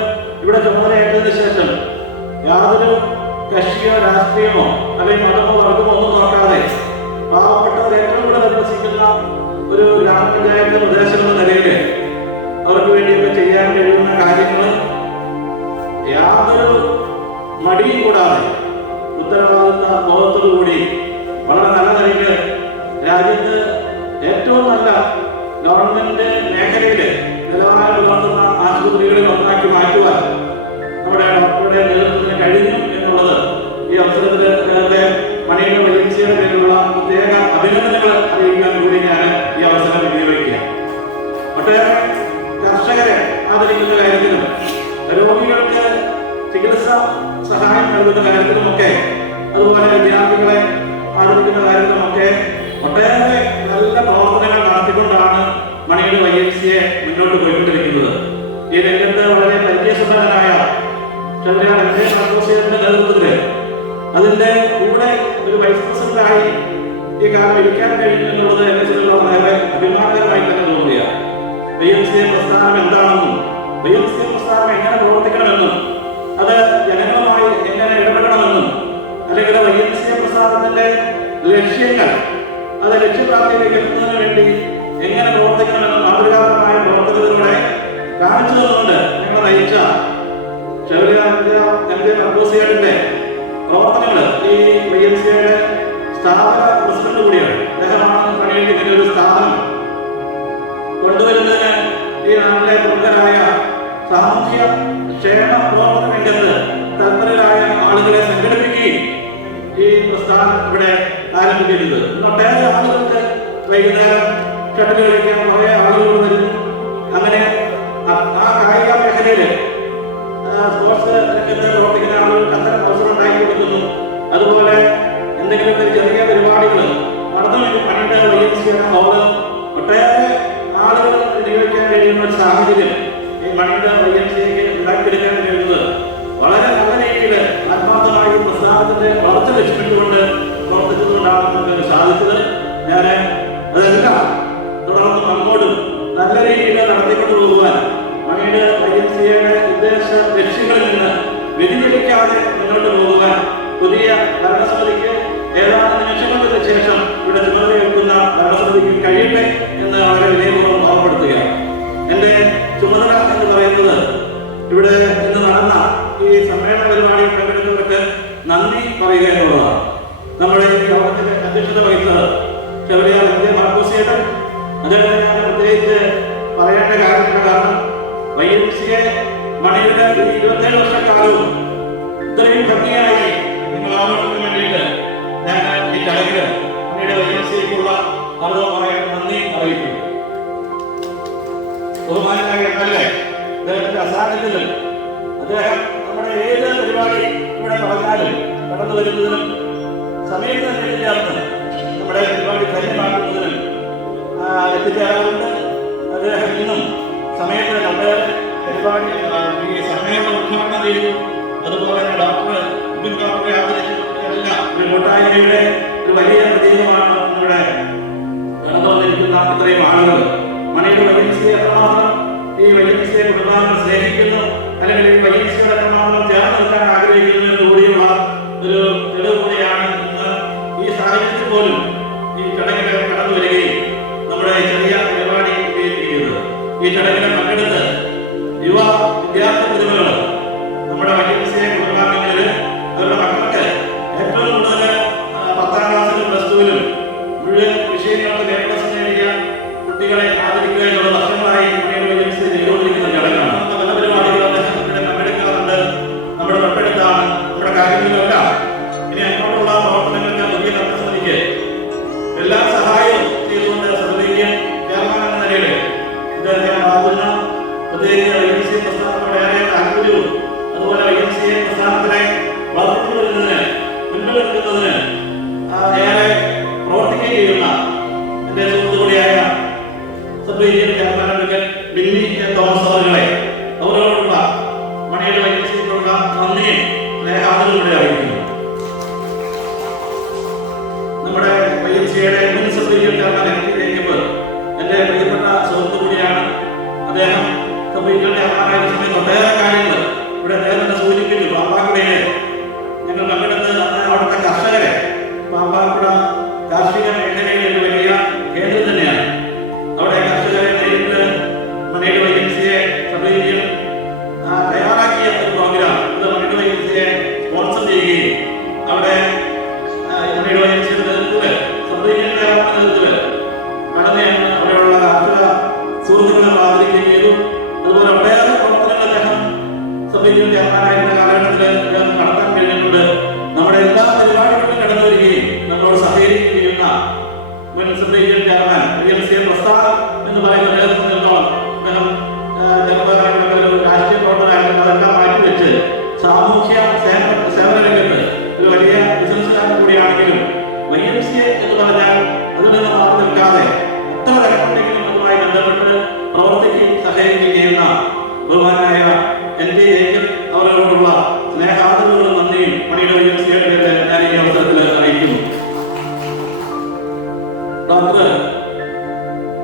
ഇവിടെ ചുമതലയേറ്റതിന് ശേഷം യാതൊരു കക്ഷിയോ രാഷ്ട്രീയമോ അല്ലെങ്കിൽ മതമോ വർഗമോ ഒന്നും നോക്കാതെ പാവപ്പെട്ടവർ ഏറ്റവും കൂടുതൽ അഭ്യസിക്കുന്ന ഒരു ഗ്രാമപഞ്ചായത്ത് പ്രദേശം എന്ന നിലയിൽ അവർക്ക് വേണ്ടിയൊക്കെ ചെയ്യാൻ കഴിയുന്ന കാര്യങ്ങൾ യാതൊരു മടിയും കൂടാതെ ഉത്തരവാദിത്ത ബോധത്തോടുകൂടി വളരെ നല്ല നിലയിൽ രാജ്യത്ത് ഏറ്റവും നല്ല ഗവൺമെന്റ് മേഖലയിൽ നിലവാരം പുലർത്തുന്ന ആശുപത്രികളിൽ ഒന്നാക്കി മാറ്റുവാൻ നമ്മുടെ ഡോക്ടറുടെ നേതൃത്വത്തിന് കഴിഞ്ഞു എന്നുള്ളത് ഈ അവസരത്തിൽ നേരത്തെ മണിയുടെ വൈദ്യുതിയുടെ പേരിലുള്ള പ്രത്യേക അഭിനന്ദനങ്ങൾ അറിയിക്കാൻ കൂടി ഞാൻ ഈ അവസരം ഉപയോഗിക്കുക. ഒട്ടേറെ കർഷകരെ ആദരിക്കുന്ന കാര്യത്തിലും രോഗികൾക്ക് ചികിത്സ സഹായം നൽകുന്ന കാര്യത്തിലുമൊക്കെ അതുപോലെ വിദ്യാർത്ഥികളെ ആദരിക്കുന്ന കാര്യത്തിലുമൊക്കെ ഒട്ടേറെ നല്ല പ്രവർത്തനങ്ങൾ നടത്തിക്കൊണ്ടാണ് മണിയുടെ വൈദ്യുതിയെ മുന്നോട്ട് പോയിക്കൊണ്ടിരിക്കുന്നത്. ഈ രംഗത്ത് വളരെ പരിചയസമ്പന്നനായ നേതൃത്വത്തില് അതിന്റെ കൂടെ ഒരു വൈസ് പ്രസിഡന്റായി ഈ കാലം ഇരിക്കാൻ കഴിയും എന്നുള്ളത് എന്നെ സംബന്ധിച്ചിടത്തോളം വളരെ അഭിമാനകരമായി തന്നെ തോന്നുകയാണ്. വൈഎംസിഎ പ്രസ്ഥാനം എന്താണെന്നും വൈഎംസിഎ പ്രസ്ഥാനം എങ്ങനെ പ്രവർത്തിക്കണമെന്നും അത് ജനങ്ങളുമായി എങ്ങനെ ഇടപെടണമെന്നും അല്ലെങ്കിൽ വൈഎംസിഎ പ്രസ്ഥാനത്തിന്റെ ലക്ഷ്യങ്ങൾ അത് ലക്ഷ്യപ്രാപ്തിയിലേക്ക് എത്തുന്നതിന് വേണ്ടി എങ്ങനെ പ്രവർത്തിക്കണമെന്നും മാതൃകാപരമായ പ്രവർത്തനത്തിലൂടെ കാണിച്ചു തന്നുകൊണ്ട് ഞങ്ങൾ നയിച്ച ന്റെ പ്രവർത്തനങ്ങൾ ഈ വൈഎംസിയുടെ സ്ഥാപന പ്രസിഡന്റ് കൂടിയാണ്. അദ്ദേഹമാണ് പണിയിൽ ഇങ്ങനെ ഒരു സ്ഥാപനം കൊണ്ടുവരുന്നതിന് ഈ നാട്ടിലെ പ്രമുഖരായ സാമൂഹ്യ ക്ഷേമ പ്രവർത്തന രംഗത്ത് തൽപരരായ ആളുകളെ സംഘടിപ്പിക്കുകയും ഈ പ്രസ്ഥാനം ഇവിടെ ആരംഭിക്കുന്നത്. ഒട്ടേറെ ആളുകൾക്ക് വൈകുന്നേരം ഷട്ടിൽ കളിക്കാൻ കുറെ ആളുകൾ വരുന്നു. അങ്ങനെ ആ കായിക മേഖലയിൽ സ്പോർട്സ് രംഗത്ത് പ്രവർത്തിക്കുന്ന ആളുകൾക്ക് അത്തരം അവസരം ഉണ്ടാക്കി കൊടുക്കുന്നു. അതുപോലെ എന്തെങ്കിലും ഒരു ചെറിയ പരിപാടികൾ നടന്നു പണിയുടെ വൈദ്യുതിയുടെ ഹോള് ഒട്ടേറെ ആളുകൾ വിനിയോഗിക്കാൻ കഴിയുന്ന ഒരു സാഹചര്യം ഈ മണിയുടെ വൈദ്യുതിക്ക് ഉണ്ടാക്കിയെടുക്കാൻ കഴിയുന്നത് വളരെ നല്ല രീതിയിൽ ആത്മാർത്ഥമായി പ്രസ്ഥാനത്തിന്റെ വളർച്ച ലക്ഷ്യമിട്ടുകൊണ്ട് പ്രവർത്തിച്ചതുകൊണ്ടാണ് നമുക്ക് സാധിച്ചത്. ഞാൻ അതെല്ലാം തുടർന്ന് അങ്ങോട്ടും നല്ല രീതിയിൽ നടത്തിക്കൊണ്ട് പോകുവാൻ മണിയുടെ വൈദ്യുതിയുടെ ഉദ്ദേശ ലക്ഷ്യങ്ങളിൽ നിന്ന് വ്യതിചലിക്കാതെ മുന്നോട്ട് പോകുവാൻ പുതിയ ഭരണസമിതിക്ക് ഏതാനും നിമിഷങ്ങൾക്ക് ശേഷം ഇവിടെ ചുമതലയേൽക്കുന്ന ഭരണസമിതിക്ക് കഴിയട്ടെ എന്ന് വളരെ വിനയപൂർവ്വം ഓർമ്മപ്പെടുത്തുകയാണ്. എന്റെ ചുമതല എന്ന് പറയുന്നത് ഇവിടെ ഇന്ന് നടന്ന ഈ സമ്മേളന പരിപാടിയിൽ പങ്കെടുത്തവർക്ക് നന്ദി പറയുക എന്നുള്ളതാണ്. നമ്മുടെ ഈ യോഗത്തിന്റെ അധ്യക്ഷത വഹിച്ചത് ശബരിമല മാർക്കോസിയേട്ടൻ. അതേപോലെ ഞാൻ പ്രത്യേകിച്ച് പറയേണ്ട കാര്യമില്ല. കാരണം YMCA മണിയുടെ ഈ 27 വർഷക്കാലവും ഇത്രയും ഭംഗിയായി നിങ്ങൾ ആഘോഷത്തിന് വേണ്ടിയിട്ട് ഞാൻ ഈ ചടങ്ങിന് മണിയുടെ YMCAക്കുള്ള അർഹമായ നന്ദി അറിയിക്കുന്നു. ബഹുമാനായ MLA അദ്ദേഹത്തിന്റെ അസാന്നിധ്യത്തിൽ അദ്ദേഹം നമ്മുടെ ഏത് പരിപാടി ഇവിടെ പറഞ്ഞാലും കടന്നു വരുന്നതിനും സമയത്ത് തന്നെ ചേർന്ന് നമ്മുടെ പരിപാടി ധന്യമാക്കുന്നതിനും എത്തിച്ചേരാറുണ്ട്. അദ്ദേഹം ഇന്നും സമയത്ത് നമ്മുടെ പരിപാടി ഈ സമ്മേളനം ഉദ്ഘാടനം ചെയ്തു. അതുപോലെ തന്നെ ഡോക്ടറെ ആദരിച്ചു. എല്ലാം ഒരു കൂട്ടായ്മയുടെ ഒരു വലിയ പ്രതീകമാണ് ഇവിടെ കടന്നു വന്നിരിക്കുന്ന ഇത്രയും ആളുകൾ. മണിയുടെ YMCA എത്രമാത്രം ഈ YMCA കുടുംബാംഗങ്ങൾ സ്നേഹിക്കുന്നു, അല്ലെങ്കിൽ ഈ YMCA എത്രമാത്രം ചേർന്ന് നിൽക്കാൻ ആഗ്രഹിക്കുന്നതിന് കൂടിയുള്ള ഒരു തെളിവ് കൂടിയാണ് ഇന്ന് ഈ സാഹചര്യത്തിൽ പോലും ഈ ചടങ്ങിൽ കടന്നു വരികയും നമ്മുടെ ചെറിയ പരിപാടി ചെയ്യുന്നത്. ഈ ചടങ്ങിൽ പങ്കെടുത്ത് യുവ വിദ്യാർത്ഥി പ്രതിഭകൾ നമ്മുടെ YMCA കുടുംബാംഗങ്ങളിൽ അവരുടെ മക്കൾക്ക് ഏറ്റവും കൂടുതൽ 10ാം ക്ലാസ്സിലും +2ലും മുഴുവൻ വിഷയങ്ങൾക്ക് A+ നേടിയ കുട്ടികളെ ആദരിക്കുക എന്നുള്ള വർഷങ്ങളായി YMCA ചെയ്തുകൊണ്ടിരിക്കുന്ന ചടങ്ങാണ്. പല പരിപാടികളും ഇവിടെ പങ്കെടുക്കാറുണ്ട്. നമ്മുടെ തൊട്ടടുത്താണ്. നമ്മുടെ കാര്യങ്ങളിലെല്ലാം ഇനി അങ്ങോട്ടുള്ള പ്രവർത്തനങ്ങൾക്ക് വലിയ കർമ്മസമിതിക്ക് എല്ലാ സഹായവും ചെയ്തുകൊണ്ട് സമിതിക്ക് ചെയർമാൻ എന്ന നിലയിൽ ഇദ്ദേഹം ആകുന്ന പ്രത്യേക YMCA പ്രസ്ഥാനത്തോടെ ഏറെ താല്പര്യവും അതുപോലെ YMCA പ്രസ്ഥാനത്തിനെ വളർത്തി വരുന്നതിന് മുന്നിൽ നിൽക്കുന്നതിന് ഏറെ പ്രവർത്തിക്കുകയും ചെയ്യുന്ന എന്റെ സുഹൃത്തു കൂടിയായ സബ്രീജിയൻ ചെയർമാൻ ബിന്നി തോമസ് അവരുടെ അവരോടുള്ള മണിയുടെ YMCAക്കുള്ള നന്ദിയും സ്നേഹാദരവും അറിയിക്കുന്നു. നമ്മുടെ YMCAയുടെ മുൻ സബ്രീജിയൻ ചെയർമാൻ എന്റെ പ്രിയപ്പെട്ട സുഹൃത്തു കൂടിയാണ്. അദ്ദേഹം സബ്രീജിയൻ ചെയർമാനായ സമയത്ത് ഒട്ടേറെ കാര്യങ്ങൾ ഇവിടെ അദ്ദേഹം സൂചിപ്പിച്ചു. പാമ്പാക്കുടയിലെ ഞങ്ങൾ പങ്കെടുത്ത് അവിടുത്തെ കർഷകരെ, പാമ്പാക്കുട കാർഷിക മേഖലയിൽ ഒരു വലിയ കേന്ദ്രം തന്നെയാണ്. അവിടെ കർഷകരെ നേരിട്ട് മണിയുടെ YMCA സബ്രീജിയൻ തയ്യാറാക്കിയ ഒരു പ്രോഗ്രാം ഇത് മണിയുടെ YMCA സ്പോൺസർ ചെയ്യുകയും അവിടെ മണിയുടെ YMCA നേതൃത്വത്തിൽ സബ്രീജിയന്റെ നേതൃത്വത്തിൽ കടന്നെയാണ് അവിടെയുള്ള കാർഷിക സുഹൃത്തുക്കളെ ആദരിക്കുകയും ചെയ്തു. അതുപോലെ ഒട്ടേറെ പ്രവർത്തനങ്ങൾ അദ്ദേഹം സബ്രീജിയൻ ചെയർമാനായിരുന്ന കാലഘട്ടത്തിൽ നടത്താൻ കഴിഞ്ഞിട്ടുണ്ട്. നമ്മുടെ എല്ലാ പരിപാടികളിലും കടന്നു വരികയും നമ്മളോട് സഹകരിക്കുകയും ചെയ്യുന്ന മുൻ സബ്രീജിയൻ ചെയർമാൻ YMCA പ്രസ്ഥാനം എന്ന് പറയുന്ന നേതൃത്വത്തിനോളം അദ്ദേഹം ചെറുപ്പകാലഘട്ടത്തിൽ ഒരു രാഷ്ട്രീയ പ്രവർത്തനമായിരുന്നു. അതെല്ലാം മാറ്റിവെച്ച് സാമൂഹ്യ സേവന രംഗത്ത് ഒരു വലിയ ബിസിനസ്സുകാരൻ കൂടിയാണെങ്കിലും YMCA എന്ന് പറഞ്ഞാൽ അതിൽ നിന്ന് മാറി നിൽക്കാതെ എത്ര തരമുണ്ടെങ്കിലും അതുമായി ബന്ധപ്പെട്ട് പ്രവർത്തിക്കുകയും സഹകരിക്കുകയും ചെയ്യുന്ന ബഹുമാനായ NT ജേക്കബ് അവരോടുള്ള സ്നേഹാദരവും നന്ദിയും മണിയുടെ YMCAയുടെ പേരിൽ ഞാൻ ഈ അവസരത്തിൽ അറിയിക്കുന്നു. ഡോക്ടർ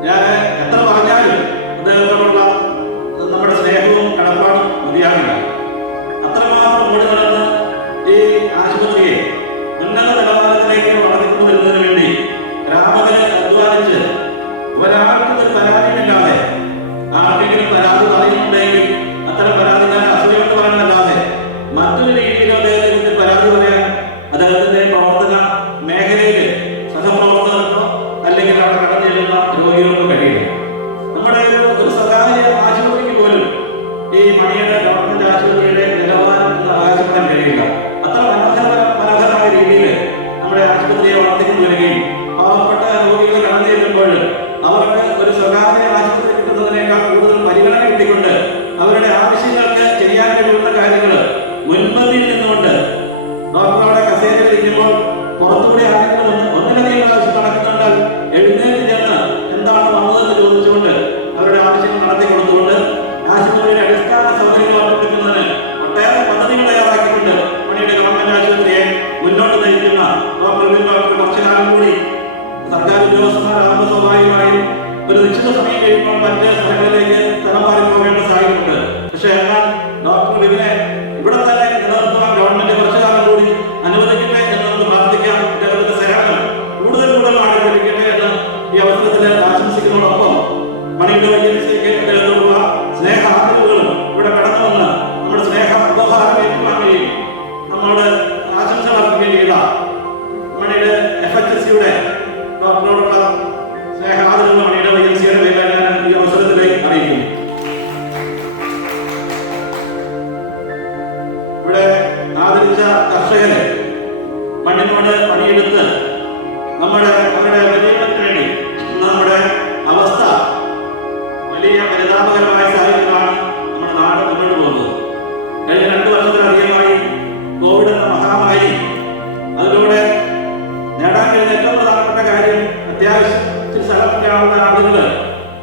ഞാൻ എത്ര പറഞ്ഞാലും അദ്ദേഹത്തോടുള്ള നമ്മുടെ സ്നേഹവും കടപ്പാടും മതിയാകില്ല. അത്രമാത്രം ഓടി നടന്ന് ഈ ആശുപത്രിയെ ഉന്നത നിലവാരത്തിലേക്ക് വളർത്തിക്കൊണ്ടു വരുന്നതിന് വേണ്ടി ഗ്രാമത്തിൽ അധ്വാനിച്ച് ഒരാൾക്കും ഒരു പരാതിയില്ലാതെ ആർക്കെങ്കിലും പരാതി പറയുന്നുണ്ടെങ്കിൽ അത്തരം പരാതിക്കാർ അസൂയെന്ന് പറയുന്നതല്ലാതെ മറ്റൊരു രീതിയിൽ അദ്ദേഹത്തിന്റെ പരാതി പറയാൻ അദ്ദേഹത്തിന്റെ പ്രവർത്തന മേഖലയിൽ സഹപ്രവർത്തകർക്കോ അല്ലെങ്കിൽ അവിടെ കടന്നു ചെല്ലുന്ന രോഗികൾക്കോ കഴിയില്ല. നമ്മുടെ ഒരു സ്വകാര്യ ആശുപത്രിക്ക് പോലും ഈ മണിയുടെ ഗവൺമെന്റ് ആശുപത്രിയുടെ നിലവാരം അവകാശപ്പെടാൻ കഴിയില്ല. അത്ര മനോഹരമായ രീതിയിൽ നമ്മുടെ ആശുപത്രിയെ വളർത്തിക്കൊണ്ട് വരികയും പാവപ്പെട്ട രോഗികൾ കടന്നു ചെല്ലുമ്പോൾ അവർക്ക് ഒരു സ്വകാര്യ ആശുപത്രി കിട്ടുന്നതിനേക്കാൾ കൂടുതൽ പരിഗണന കിട്ടിക്കൊണ്ട് അവരുടെ ആവശ്യങ്ങൾക്ക് ചെയ്യാൻ കഴിയുന്ന കാര്യങ്ങൾ മുൻപന്തിയിൽ നിന്നുകൊണ്ട് ഡോക്ടറുടെ കസേരയിൽ ഇരിക്കുമ്പോൾ പുറത്തുകൂടി ആരെങ്കിലും ഒന്നിലധികം പ്രാവശ്യം നടക്കുന്നുണ്ടാൽ എഴുന്നേറ്റ് ചെന്ന് എന്താണ് വന്നതെന്ന് ചോദിച്ചുകൊണ്ട് അവരുടെ ആവശ്യങ്ങൾ നടത്തി കൊടുത്തുകൊണ്ട് ആശുപത്രിയുടെ അടിസ്ഥാന സൗകര്യങ്ങൾ വർദ്ധിപ്പിക്കുന്നതിന് ഒട്ടേറെ പദ്ധതികൾ തയ്യാറാക്കിക്കൊണ്ട് മണിയുടെ ഗവൺമെന്റ് ആശുപത്രിയെ മുന്നോട്ട് നയിക്കുന്ന ഡോക്ടർ കുറച്ചു കാലം കൂടി സർക്കാർ ഉദ്യോഗസ്ഥന്മാരാകുമ്പോൾ സ്വാഭാവികമായും ഒരു നിശ്ചിത സമയം കഴിയുമ്പോൾ മറ്റ് സ്ഥലങ്ങളിലേക്ക് സ്ഥലം മാറി പോകേണ്ട സാഹചര്യമുണ്ട്. പക്ഷേ എന്നാൽ ഡോക്ടർ ഇതിനെ ഇവിടെ തന്നെ നിലനിർത്തുവാൻ ഗവൺമെന്റ് കുറച്ചു കാലം കൂടി അനുവദിക്കട്ടെ എന്ന് നമുക്ക് പ്രാർത്ഥിക്കാം. ഇദ്ദേഹത്തിന്റെ സേവനം കൂടുതൽ ആളുകൾ ലഭിക്കട്ടെ എന്ന് ഈ അവസരത്തിൽ ആശംസിക്കുന്നതോടൊപ്പം മണിയുടെ YMCAക്ക് ഇദ്ദേഹത്തോടുള്ള സ്നേഹ ആദരവുകളും ഇവിടെ കടന്നു വന്ന് നമ്മുടെ സ്നേഹ ഉപഹാരം ഏറ്റുവാങ്ങുകയും നമ്മളോട് ആശംസകൾ അർപ്പിക്കുകയും ചെയ്ത മണിയുടെ FHSയുടെ ഡോക്ടറോടുള്ള സ്നേഹ ആദരവ് മണിയുടെ YMCAയുടെ പേരിൽ ഞാൻ ഈ അവസരത്തിലേക്ക് അറിയിക്കുന്നു.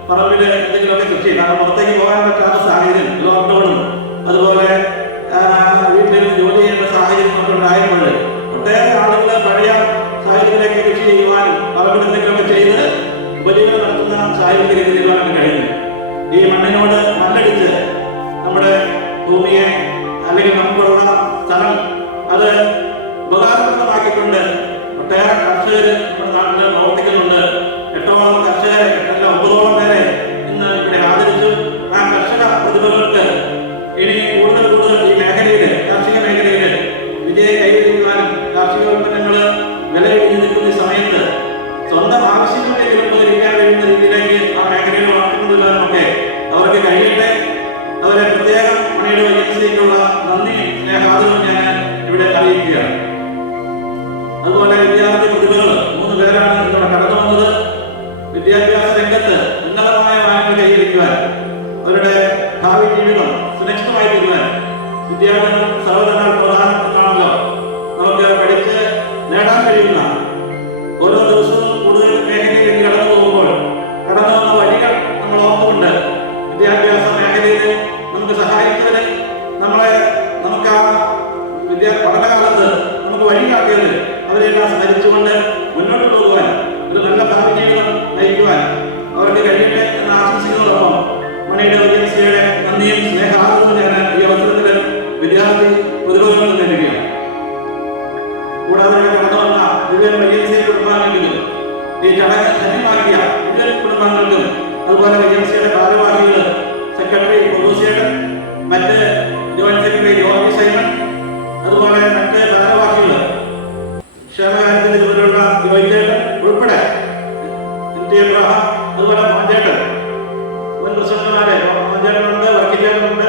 പറമ്പിൽ എന്തെങ്കിലുമൊക്കെ കൃഷി, കാരണം പുറത്തേക്ക് പോകാൻ പറ്റാത്ത സാഹചര്യം, ലോക്ക്ഡൗണും അതുപോലെ വീട്ടിൽ ജോലി ചെയ്യേണ്ട സാഹചര്യം ഒക്കെ ഉണ്ടായപ്പോൾ ഒട്ടേറെ ആളുകൾ പഴയ സാഹചര്യത്തിലേക്ക് കൃഷി ചെയ്യുവാനും പറമ്പിൽ എന്തെങ്കിലുമൊക്കെ ചെയ്ത് ഉപജീവനം നടത്തുന്ന സാഹചര്യത്തിലേക്ക് തീരുമാനം കഴിഞ്ഞു. ഈ മണ്ണിനോട് മണ്ണടിച്ച് നമ്മുടെ ഭൂമിയെ അല്ലെങ്കിൽ നമുക്കുള്ള സ്ഥലം അത് ഉപകാരപ്രദമാക്കിക്കൊണ്ട് ഒട്ടേറെ കർഷകർ നമ്മുടെ നാട്ടിൽ പ്രവർത്തിക്കുന്നുണ്ട്. 8ഓളം കർഷകരെ, 9ഓളം പേരെ ഇന്ന് ഇവിടെ ആദരിച്ചു. ആ കർഷക പ്രതിഭകൾക്ക് ഇനി കൂടുതൽ ഈ മേഖലയിൽ, കാർഷിക മേഖലയിൽ വിജയം കൈവരിക്കുവാനും കാർഷിക ഉൽപ്പന്നങ്ങൾ വിലയിടിഞ്ഞു നിൽക്കുന്ന ഈ സമയത്ത് സ്വന്തം ആവശ്യങ്ങളിലേക്ക് ഉപകരിക്കാൻ കഴിയുന്ന രീതിയിലേക്ക് ആ മേഖലയിൽ വളർത്തിക്കൊണ്ടുവരാനൊക്കെ അവർക്ക് കഴിയട്ടെ. അവരെ പ്രത്യേകം മണിയുടെ ഏജൻസിക്കുള്ള നന്ദി, സ്നേഹാദരവും ഞാൻ ഇവിടെ അറിയിക്കുകയാണ്. അതുപോലെ വിദ്യാർത്ഥി പ്രതിഭകൾ 3 പേരാണ് ഇവിടെ കടന്നു വന്നത്. വിദ്യാഭ്യാസ രംഗത്ത് ഉന്നതമായ മാറ്റങ്ങൾ കൈവരിക്കുവാൻ, അവരുടെ ഭാവി ജീവിതം സുരക്ഷിതമായി തീരുവാൻ വിദ്യാഭ്യാസം സർവ്വതനാൽ പ്രധാനപ്പെട്ടതാണല്ലോ. നമുക്ക് പഠിച്ച് നേടാൻ കഴിയുന്ന ഓരോ ദിവസവും കൂടുതൽ മേഖലയിലേക്ക് കടന്നു പോകുമ്പോൾ കടന്നു വന്ന വഴികൾ നമ്മൾ ഓർക്കുന്നുണ്ട്. വിദ്യാഭ്യാസ മേഖലയിൽ നമുക്ക് സഹായിച്ചവര്, നമുക്ക് ആ പഠനകാലത്ത് നമുക്ക് വഴി കാട്ടിയത്, അവരെല്ലാം സ്മരിച്ചുകൊണ്ട് മുന്നോട്ട് പോകുവാൻ, ഒരു നല്ല ഭാവി ജീവിതം നയിക്കുവാൻ അവർക്ക് കഴിയട്ടെ എന്ന് ആശംസിക്കുന്നതോടൊപ്പം മണിയുടെ ഏജൻസിയുടെ നന്ദിയും സ്നേഹാദരവും ഞാൻ ഈ അവസരത്തിൽ വിദ്യാർത്ഥി പ്രതിഭകൾ നൽകുകയാണ്. കൂടാതെ കടന്നു വന്ന മുഴുവൻ ഏജൻസി കുടുംബാംഗങ്ങൾക്കും, ഈ ചടങ്ങ് ധന്യമാക്കിയ മുഴുവൻ കുടുംബാംഗങ്ങൾക്കും, അതുപോലെ ഏജൻസിയുടെ ഭാരവാഹികൾ, സെക്രട്ടറി പ്രൊഫസേഷൻ, മറ്റ് ജോയിന്റ് സെക്രട്ടറി ജോർജ് സൈമൺ, അതുപോലെ മറ്റ് ഭാരവാഹികൾ, ക്ഷേമകാര്യത്തിൽ ഇതുപോലുള്ള ജോയിന്റ് ഉൾപ്പെടെ എബ്രഹാം, അതുപോലെ മോഞ്ചേട്ടൻ, മുൻ പ്രസിഡന്റുമാരെ മോഞ്ചേട്ടനുണ്ട്, വർക്കിച്ചേട്ടനുണ്ട്,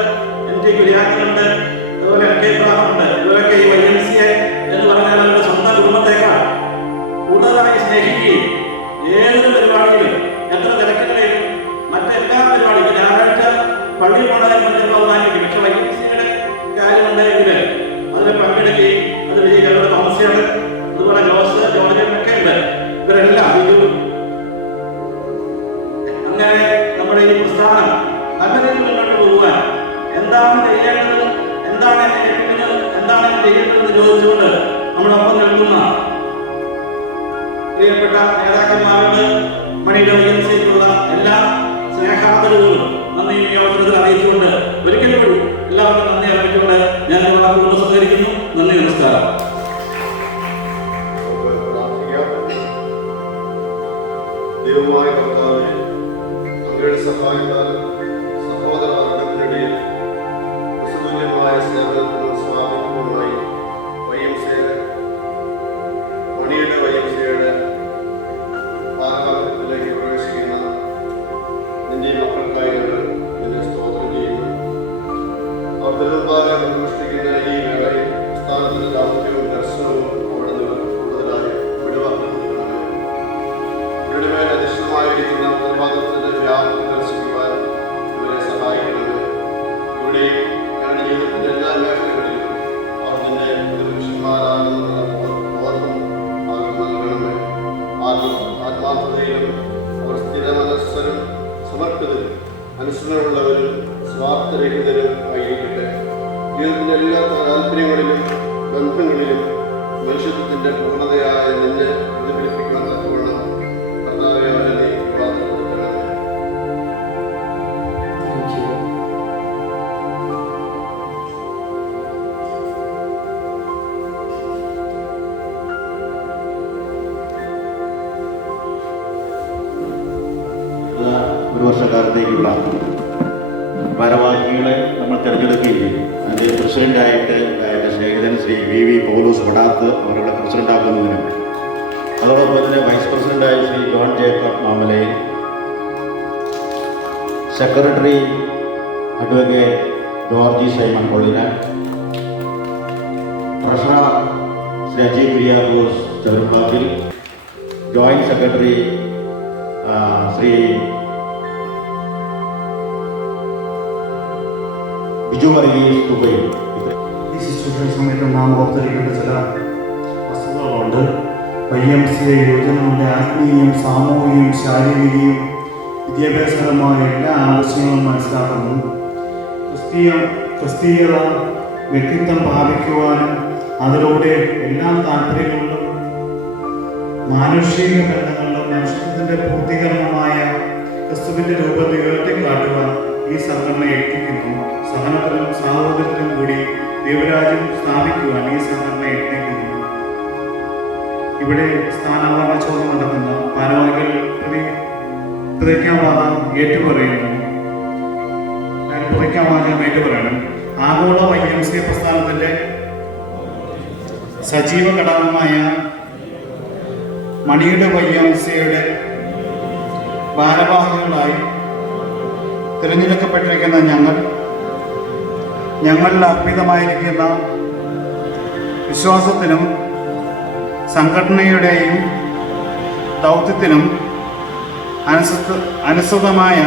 MT കുര്യാക്കനുണ്ട്, അതുപോലെ MK ഇബ്രാഹിം ഉണ്ട്. ഇവരൊക്കെ ഈ YMCA എന്ന് പറഞ്ഞാൽ അവരുടെ സ്വന്തം കുടുംബത്തേക്കാൾ കൂടുതലായി സ്നേഹിക്കുകയും ഏതൊരു പരിപാടിയിലും, എത്ര തിരക്കുകളെയും മറ്റെല്ലാ പരിപാടികളും, ഞായറാഴ്ച പള്ളിയിൽ പോകാൻ മുന്നേ പ്രോത്സാഹിപ്പിക്കും. പക്ഷെ YMCയുടെ കാര്യമുണ്ടെങ്കിൽ അതിൽ പങ്കെടുക്കുകയും അത് വിജയിക്കാനുള്ള തോമസിയാണ്, അതുപോലെ ജോർജ് ഒക്കെ ഉണ്ട്. ഇവരെല്ലാം അങ്ങനെ നമ്മുടെ ഈ പ്രസ്ഥാനം നല്ല രീതിയിൽ മുന്നോട്ട് പോകുവാൻ എന്താണ് ചെയ്യേണ്ടത്, എന്താണ് എന്താണ് ചെയ്യേണ്ടതെന്ന് ചോദിച്ചുകൊണ്ട് നമ്മുടെ ഒപ്പം നിൽക്കുന്ന പ്രിയപ്പെട്ട നേതാക്കന്മാരോട് മണിയുടെ ഏജൻസിക്കുള്ള എല്ലാ സ്നേഹാദരവുകളും നന്ദി ഈ അവസരത്തിൽ അറിയിച്ചുകൊണ്ട് ഒരിക്കൽ കൂടി എല്ലാവർക്കും നന്ദി അറിയിച്ചുകൊണ്ട് ഞാൻ വാക്കുകൊണ്ട് സഹകരിക്കുന്നു. നന്ദി, നമസ്കാരം. ദൈവമായ കർത്താവേ, അങ്ങയുടെ സഹായത്താൽ സഹോദര വർഗത്തിനിടയിൽ പ്രസുതുല്യമായ സേവനത്തിനും സ്വാതന്ത്ര്യവുമായി മണിയുടെ YMCയുടെ ഭാരവാഹിത്വത്തിലേക്ക് പ്രവേശിക്കുന്ന നിന്റെ മക്കൾക്കായി നിന്നെ സ്തോത്രം ചെയ്യുന്നു. അവർ ദുർഭാഗ്യം അനുഷ്ഠിക്കുന്ന ഈ വേളയിൽ സ്ഥാനത്തിന്റെ ദാമ്പത്യവും ദർശനവും അവിടെ നിന്ന് കൂടുതലായി വിടുവാക്കുന്നതിനാണ് ഇവരുടെ മേൽ അധിഷ്ഠമായിരിക്കുന്ന ഉത്തരവാദിത്വത്തിന്റെ വ്യാപനം ദർശിക്കുവാൻ ഇവരെ സഹായിക്കുന്നത്. ഇവിടെയും ഞങ്ങളുടെ ജീവിതത്തിന്റെ എല്ലാ മേഖലകളിലും അവർ നിന്നെ പ്രതിപക്ഷന്മാരാകുന്ന ബോധം നൽകണമേ. ആത്മാർത്ഥതയിലും അവർ സ്ഥിരമനസ്സരും സമർപ്പിതരും അനുസരണമുള്ളവരും സ്വാർത്ഥരഹിതരും ആയിരിക്കട്ടെ. ജീവിതത്തിന്റെ എല്ലാ താല്പര്യങ്ങളിലും ബന്ധങ്ങളിലും മനുഷ്യത്വത്തിന്റെ പൂർണ്ണതയായ നിന്നെ പ്രതിഫലിപ്പിക്കാൻ തക്കവണ്ണം കർത്താവേ അവരെ നീ പ്രാർത്ഥിക്കണമേ. ഒരു വർഷക്കാലത്തേക്കുള്ള ഭാരവാഹികളെ നമ്മൾ തിരഞ്ഞെടുക്കുകയും ചെയ്തു. അതിൻ്റെ പ്രസിഡൻ്റായിട്ട് എൻ്റെ സ്നേഹിതൻ ശ്രീ VV പൗലോസ് വടാത്ത് അവരുടെ പ്രസിഡൻ്റാക്കുന്നതിനും, അതോടൊപ്പം തന്നെ വൈസ് പ്രസിഡൻ്റായി Shri John Jacob Mamalayil, secretary advocate Georgie Simon Kollinan, treasurer Shri Ajay Kuriakose Cheruppakkil, joint secretary Shri Biju Varghese Dubai. ഈ ശുശ്രൂഷ സമയത്ത് നാം ഓർത്തിരിക്കേണ്ട ചില വസ്തുതകളുണ്ട്. YMCA യുവജനങ്ങളുടെ ആത്മീയവും സാമൂഹികവും ശാരീരികവും വിദ്യാഭ്യാസപരമായ എല്ലാ ആവശ്യങ്ങളും മനസ്സിലാക്കുന്നു. ക്രിസ്തീയത വ്യക്തിത്വം പ്രാപിക്കുവാനും അതിലൂടെ എല്ലാ താല്പര്യങ്ങളിലും മാനുഷിക ബന്ധങ്ങളിലും മനുഷ്യത്വത്തിൻ്റെ പൂർത്തീകരണമായ ക്രിസ്തുവിൻ്റെ രൂപത്തെ ഉയർത്തിക്കാട്ടുവാൻ ഈ സംഘടന യത്നിക്കുന്നു. സഹനത്തിലും സാഹോദര്യത്തിലും കൂടി ദൈവരാജ്യം സ്ഥാപിക്കുവാൻ ഈ സംഘടന യത്നിക്കുന്നു. ഇവിടെ സ്ഥാനാവരണ ചോദ്യം നടക്കുന്ന ഭാരവാഹികൾ പ്രതിജ്ഞാവാദം ഏറ്റുപറയുന്നു. പ്രതിജ്ഞാവാദം ഏറ്റുപറയണം. ആഗോള YMCA പ്രസ്ഥാനത്തിൻ്റെ സജീവ ഘടകമായ മണിയുടെ YMCAയുടെ ഭാരവാഹികളായി തിരഞ്ഞെടുക്കപ്പെട്ടിരിക്കുന്ന ഞങ്ങളിൽ അർപ്പിതമായിരിക്കുന്ന വിശ്വാസത്തിനും സംഘടനയുടെയും ദൗത്യത്തിനും അനുസൃതമായ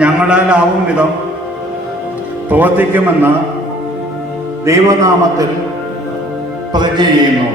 ഞങ്ങളാലാവും വിധം പ്രവർത്തിക്കുമെന്ന് ദൈവനാമത്തിൽ പ്രതിജ്ഞ ചെയ്യുന്നു.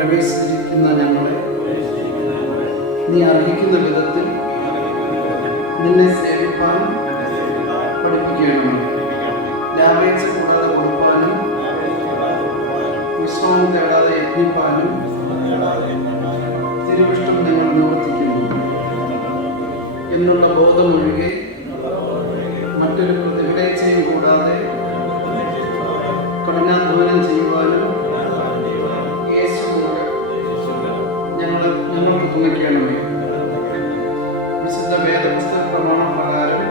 പ്രവേശിച്ചിരിക്കുന്ന ഞങ്ങളെ നീ അർഹിക്കുന്ന വിധത്തിൽ നിന്നെ സേവിപ്പാൻ പഠിപ്പിക്കണം. ലാഭേച്ഛ കൂടാതെ കൊടുക്കാനും വിശ്രമം തേടാതെ യത്നിപ്പാനും തിരുവിഷ്ടം നിങ്ങൾ നിവർത്തിക്കുന്നു എന്നുള്ള ബോധമൊഴികെ മറ്റൊരു പ്രതിഫലേച്ഛയും കൂടാതെ കഠിനാധ്വാനം ചെയ്യുവാനും ഞങ്ങൾക്ക് തുണയ്ക്കണമേ. വിശുദ്ധ വേദപുസ്തക പ്രമാണം പ്രകാരം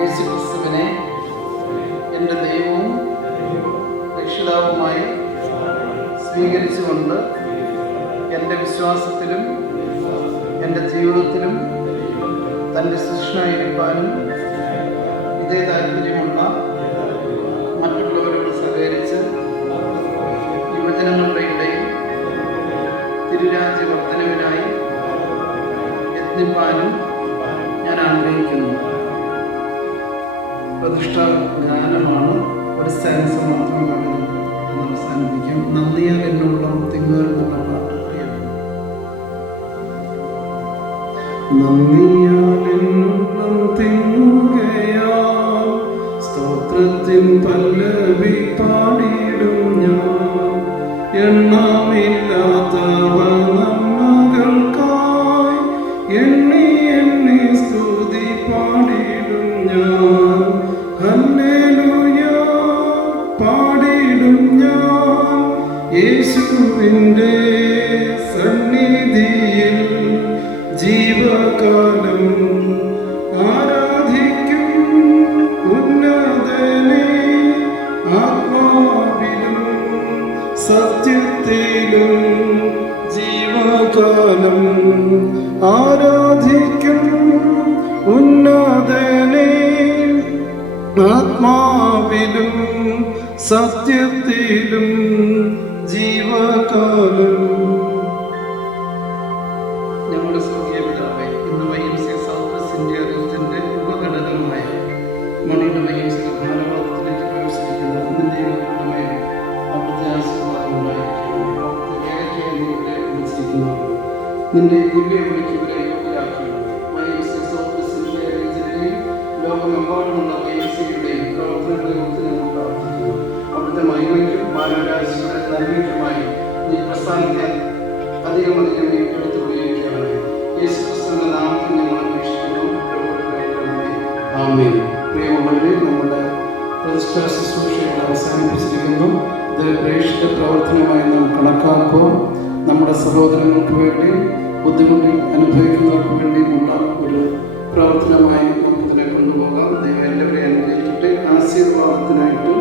യേശു ക്രിസ്തുവിനെ എൻ്റെ ദൈവവും രക്ഷിതാവുമായി സ്വീകരിച്ചുകൊണ്ട് എൻ്റെ വിശ്വാസത്തിലും എൻ്റെ ജീവിതത്തിലും തൻ്റെ ശിഷ്യനായിരിക്കാനും ഇതേ താല്പര്യമുള്ള മറ്റുള്ളവരോട് സഹകരിച്ച് യുവജനങ്ങളുടെ ഇടയിൽ തിരുരാജ്യവർദ്ധനവിനായി യത്നിപ്പാനും ഞാൻ ആഗ്രഹിക്കുന്നു. പ്രതിഷ്ഠാ ഗാനമാണ്. ഒരു സ്റ്റാൻസ മാത്രം പാടി നമുക്ക് അവസാനിപ്പിക്കാം. നന്ദിയാൽ എന്നുള്ള തിങ്ങുന്ന പാട്ട് അറിയാം. നന്ദിയാൽ എന്നും തിങ്ങുകയാ സ്തോത്രത്തിൻ പല്ലവി പാടിയിടും ഞാൻ. എണ്ണമില്ലാത്തവ നന്മകൾക്കായി എണ്ണി എണ്ണി സ്തുതി പാടിയിടും ഞാൻ. ഹല്ലേലൂയ പാടിയിടും ഞാൻ. യേശുവിൻ്റെ സന്നിധിയിൽ ജീവകാലം ആരാധിക്കും ഉന്നതനെ. ആത്മാവിലും സത്യത്തിലും ജീവകാലം ആരാധിക്കും ഉന്നതനെ. ആത്മാവിലും സത്യത്തിലും ജീവകാലം. ഞങ്ങളുടെ സ്വർഗീയ പിതാവേ, ഇന്ന് YMCA സൗത്ത് വെസ്റ്റ് ഇന്ത്യ റീജിയന്റെ ഉപഘടകമായ മണിയുടെ YMCA ഭാരവാദത്തിലേക്ക് പ്രവേശിക്കുന്ന നിന്റെ മക്കളുടെ അവിടുത്തെ ആശീർവാദം ഉണ്ടായിരിക്കും. നിന്റെ ദിവ്യ വിളിക്ക് ഇവരെ യോഗ്യരാക്കി. YMCA സൗത്ത് വെസ്റ്റ് ഇന്ത്യ റീജിയന്റെയും ലോകമെമ്പാടുമുള്ള YMCAയുടെയും പ്രവർത്തനങ്ങളെ കുറിച്ച് ഞങ്ങൾ പ്രാർത്ഥിക്കുന്നു. അവിടുത്തെ മഹിമയ്ക്കും മാനവരാശിയുടെ നന്മയ്ക്കുമായി നീ പ്രസ്ഥാനത്തെ അധികം എടുത്തു ഉപയോഗിക്കുകയാണ്. യേശുക്രിസ്തു നാമത്തിൽ ഞങ്ങൾ അപേക്ഷിക്കുന്നു. ആമേൻ. പ്രിയമുള്ളവരെ, നമ്മുടെ പ്രതിഷ്ഠാ ശുശ്രൂഷകൾ അവസാനിപ്പിച്ചിരിക്കുന്നു. ഇത് പ്രേക്ഷിത പ്രവർത്തനമായി നാം കണക്കാക്കുമ്പോൾ നമ്മുടെ സഹോദരങ്ങൾക്ക് വേണ്ടി, ബുദ്ധിമുട്ടി അനുഭവിക്കുന്നവർക്ക് വേണ്ടിയുമുള്ള ഒരു പ്രവർത്തനമായി നമുക്കിതിനെ കൊണ്ടുപോകാം. ദൈവം എല്ലാവരെയും അനുഗ്രഹിക്കട്ടെ. ആശീർവാദത്തിനായിട്ട്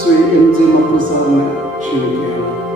ശ്രീ എം ജി മക്കൾ സാറിനെ ക്ഷണിക്കുകയാണ്.